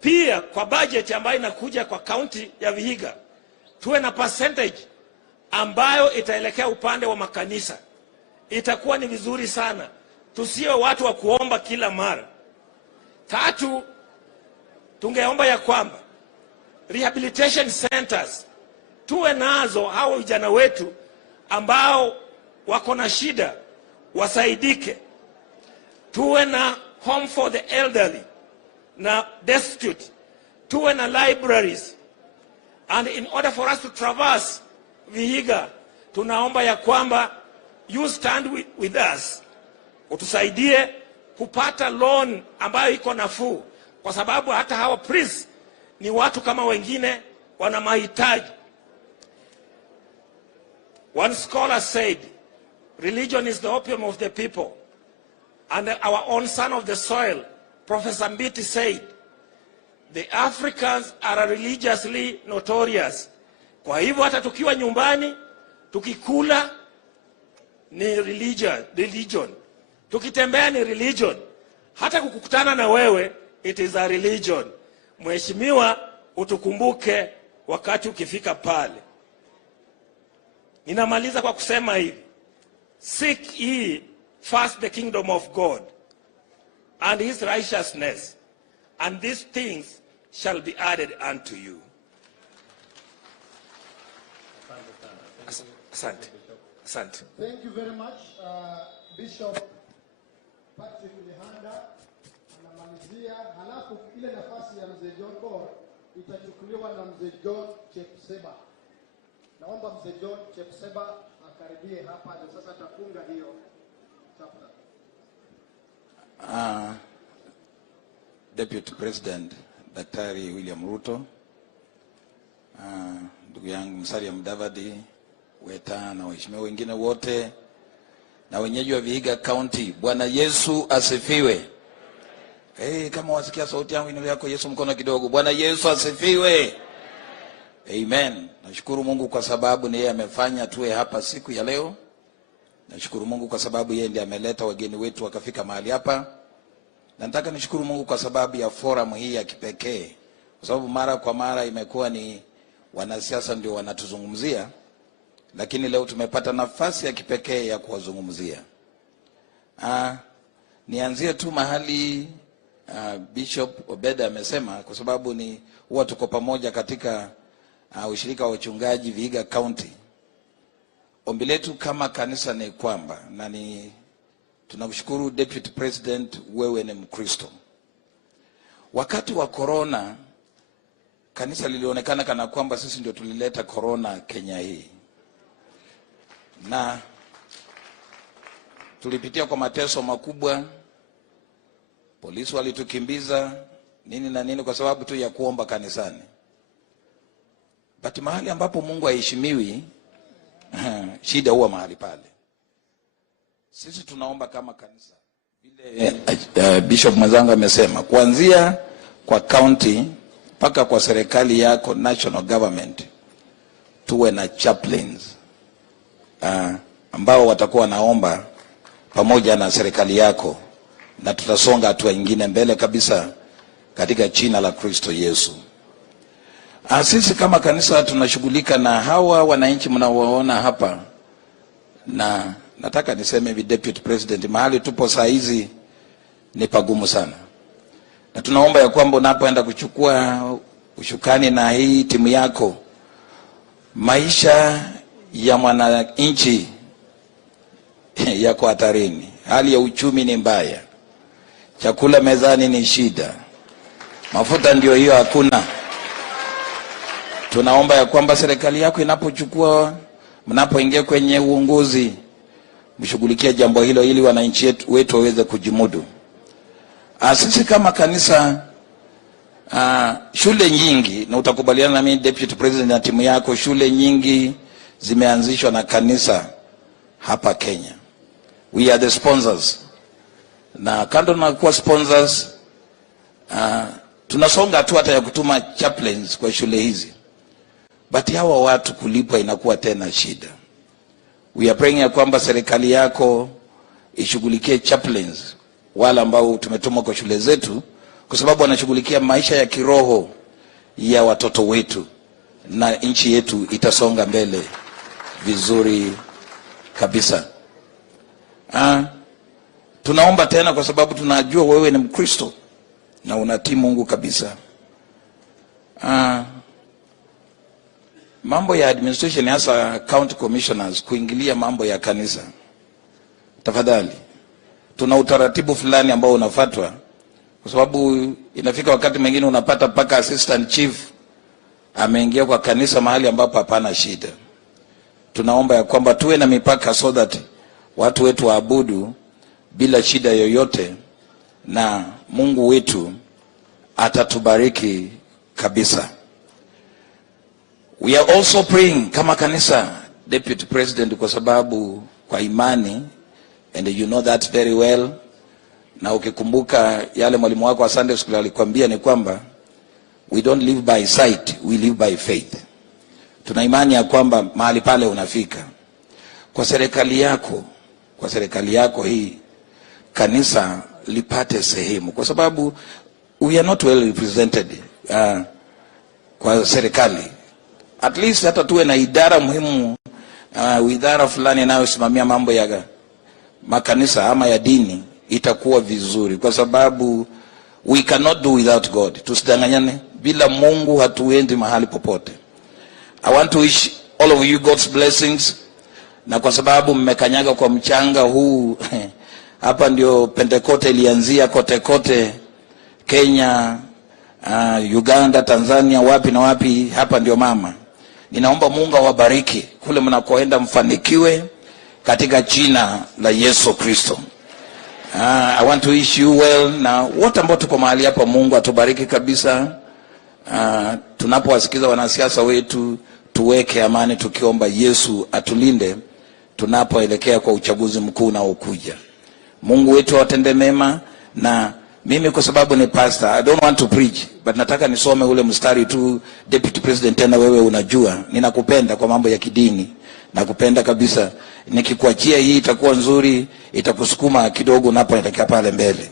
Pia kwa budget ambayo inakuja kwa county ya Vihiga, tuwe na percentage ambayo itaelekea upande wa makanisa. Itakuwa ni vizuri sana, tusiwe watu wa kuomba kila mara. 3, tungeomba ya kwamba rehabilitation centers tuwe nazo, hao vijana wetu ambao wako na shida wasaidike. Tuwe na home for the elderly na destitute. Tuwe na libraries. And in order for us to traverse Vihiga, tunaomba ya kwamba you stand with us, utusaidie kupata loan ambayo iko nafuu, kwa sababu hata hawa priests ni watu kama wengine, wana mahitaji. One scholar said, religion is the opium of the people. And our own son of the soil, Professor Mbiti, said, the Africans are religiously notorious. Kwa hivyo hata tukiwa nyumbani, tukikula ni religion. Tukitembea ni religion. Hata kukutana na wewe, it is a religion. Mheshimiwa, utukumbuke wakati ukifika pale. Ninamaliza kwa kusema hivi, seek ye first the kingdom of God and his righteousness, and these things shall be added unto you. Asante. Asante. Thank you very much, Bishop Patrick Lihanda. Anamalizia, halafu ile nafasi ya mzee John Kor itachukuliwa na mzee John Chepseba. Naomba mzee John Chepseba akaribie hapa, ndio sasa tafunga hiyo chapter. Deputy President Daktari William Ruto, ndugu yangu Musalia Mudavadi, Weta na waheshimiwa wengine wote na wenyeji wa Vihiga County, Bwana Yesu asifiwe. Kama wasikia sauti yangu inulia yako Yesu mkono kidogo. Bwana Yesu asifiwe. Amen. Nashukuru Mungu kwa sababu ni yeye amefanya tuwe hapa siku ya leo. Nashukuru Mungu kwa sababu yeye ndiye ameleta wageni wetu wakafika mahali hapa. Na nataka nishukuru Mungu kwa sababu ya forum hii ya kipekee. Kwa sababu mara kwa mara imekuwa ni wanasiasa ndio wanatuzungumzia, lakini leo tumepata nafasi ya kipekee ya kuwazungumzia. Nianzie tu mahali Bishop Obeda amesema, kwa sababu ni huwa tuko pamoja katika ushirika wa uchungaji Vihiga County. Ombi letu kama kanisa ni kwamba, na tunakushukuru Deputy President, wewe ni Mkristo. Wakati wa corona, kanisa lilionekana kana kwamba sisi ndio tulileta corona Kenya hii. Na tulipitia kwa mateso makubwa, polisi walitukimbiza, nini na nini, kwa sababu tu ya kuomba kanisani. But mahali ambapo Mungu haheshimiwi, shida huwa mahali pale. Sisi tunaomba kama kanisa, vile Bishop mwenzangu amesema, kuanzia kwa county mpaka kwa serikali yako, national government, tuwe na chaplains ambao watakuwa naomba pamoja na serikali yako, na tutasonga hatua nyingine mbele kabisa katika jina la Kristo Yesu. Sisi kama kanisa tunashughulika na hawa wananchi mnaowaona hapa, na nataka niseme hivi Deputy President, mahali tupo saa hizi ni pagumu sana. Na tunaomba ya kwamba unapoenda kuchukua ushukani na hii timu yako, maisha ya mwananchi yako hatarini. Hali ya uchumi ni mbaya. Chakula mezani ni shida. Mafuta ndio hiyo hakuna. Tunaomba ya kwamba serikali yako inapochukua, mnapoingia kwenye uongozi, mshughulikie jambo hilo ili wananchi wetu waweze kujimudu. Sisi kama kanisa Shule nyingi, na utakubaliana na mimi Deputy President na timu yako, shule nyingi zimeanzishwa na kanisa hapa Kenya. We are the sponsors. Na kando na kuwa sponsors, tunasonga tu hata ya kutuma chaplains kwa shule hizi. But hawa watu kulipwa inakuwa tena shida. We are praying ya kwamba serikali yako ishughulikie chaplains wale ambao tumetuma kwa shule zetu, kwa sababu wanashughulikia maisha ya kiroho ya watoto wetu, na nchi yetu itasonga mbele vizuri kabisa. Tunaomba tena kwa sababu tunajua wewe ni Mkristo na unatii Mungu kabisa. Mambo ya administration, hasa county commissioners kuingilia mambo ya kanisa, tafadhali. Tuna utaratibu fulani ambao unafuatwa, kwa sababu inafika wakati mwingine unapata paka assistant chief ameingia kwa kanisa mahali ambapo hapana shida. Tunaomba ya kwamba tuwe na mipaka so that watu wetu waabudu bila shida yoyote, na Mungu wetu atatubariki kabisa. We are also praying kama kanisa, Deputy President, kwa sababu kwa imani, and you know that very well, na ukikumbuka yale mwalimu wako wa Sunday School alikwambia ni kwamba we don't live by sight, we live by faith. Tuna imani ya kwamba mahali pale unafika. Kwa serikali yako hii, kanisa lipate sehemu, kwa sababu we are not well represented kwa serikali. At least hata tuwe na idara muhimu, idara fulani inayosimamia mambo ya makanisa ama ya dini, itakuwa vizuri, kwa sababu we cannot do without God. Tusidanganyane, bila Mungu hatuendi mahali popote. I want to wish all of you God's blessings, na kwa sababu mmekanyaga kwa mchanga huu hapa ndio Pentekoste ilianzia kote Kenya, Uganda, Tanzania, wapi na wapi, hapa ndio mama. Ninaomba Mungu awabariki kule mnakoenda, mfanikiwe katika jina la Yesu Kristo. I want to wish you well, na wote ambao tuko mahali hapa, Mungu atubariki kabisa. Tunapowasikiza wanasiasa wetu, tuweke amani tukiomba Yesu atulinde tunapoelekea kwa uchaguzi mkuu unaokuja. Mungu wetu awatende mema. Na mimi kwa sababu ni pastor, I don't want to preach, but nataka nisome ule mstari tu, Deputy President. Tena wewe unajua ninakupenda kwa mambo ya kidini, nakupenda kabisa. Nikikuachia hii itakuwa nzuri, itakusukuma kidogo unapoelekea pale mbele.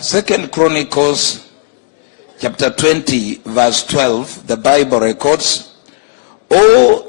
Second Chronicles chapter 20 verse 12, the Bible records, "Oh,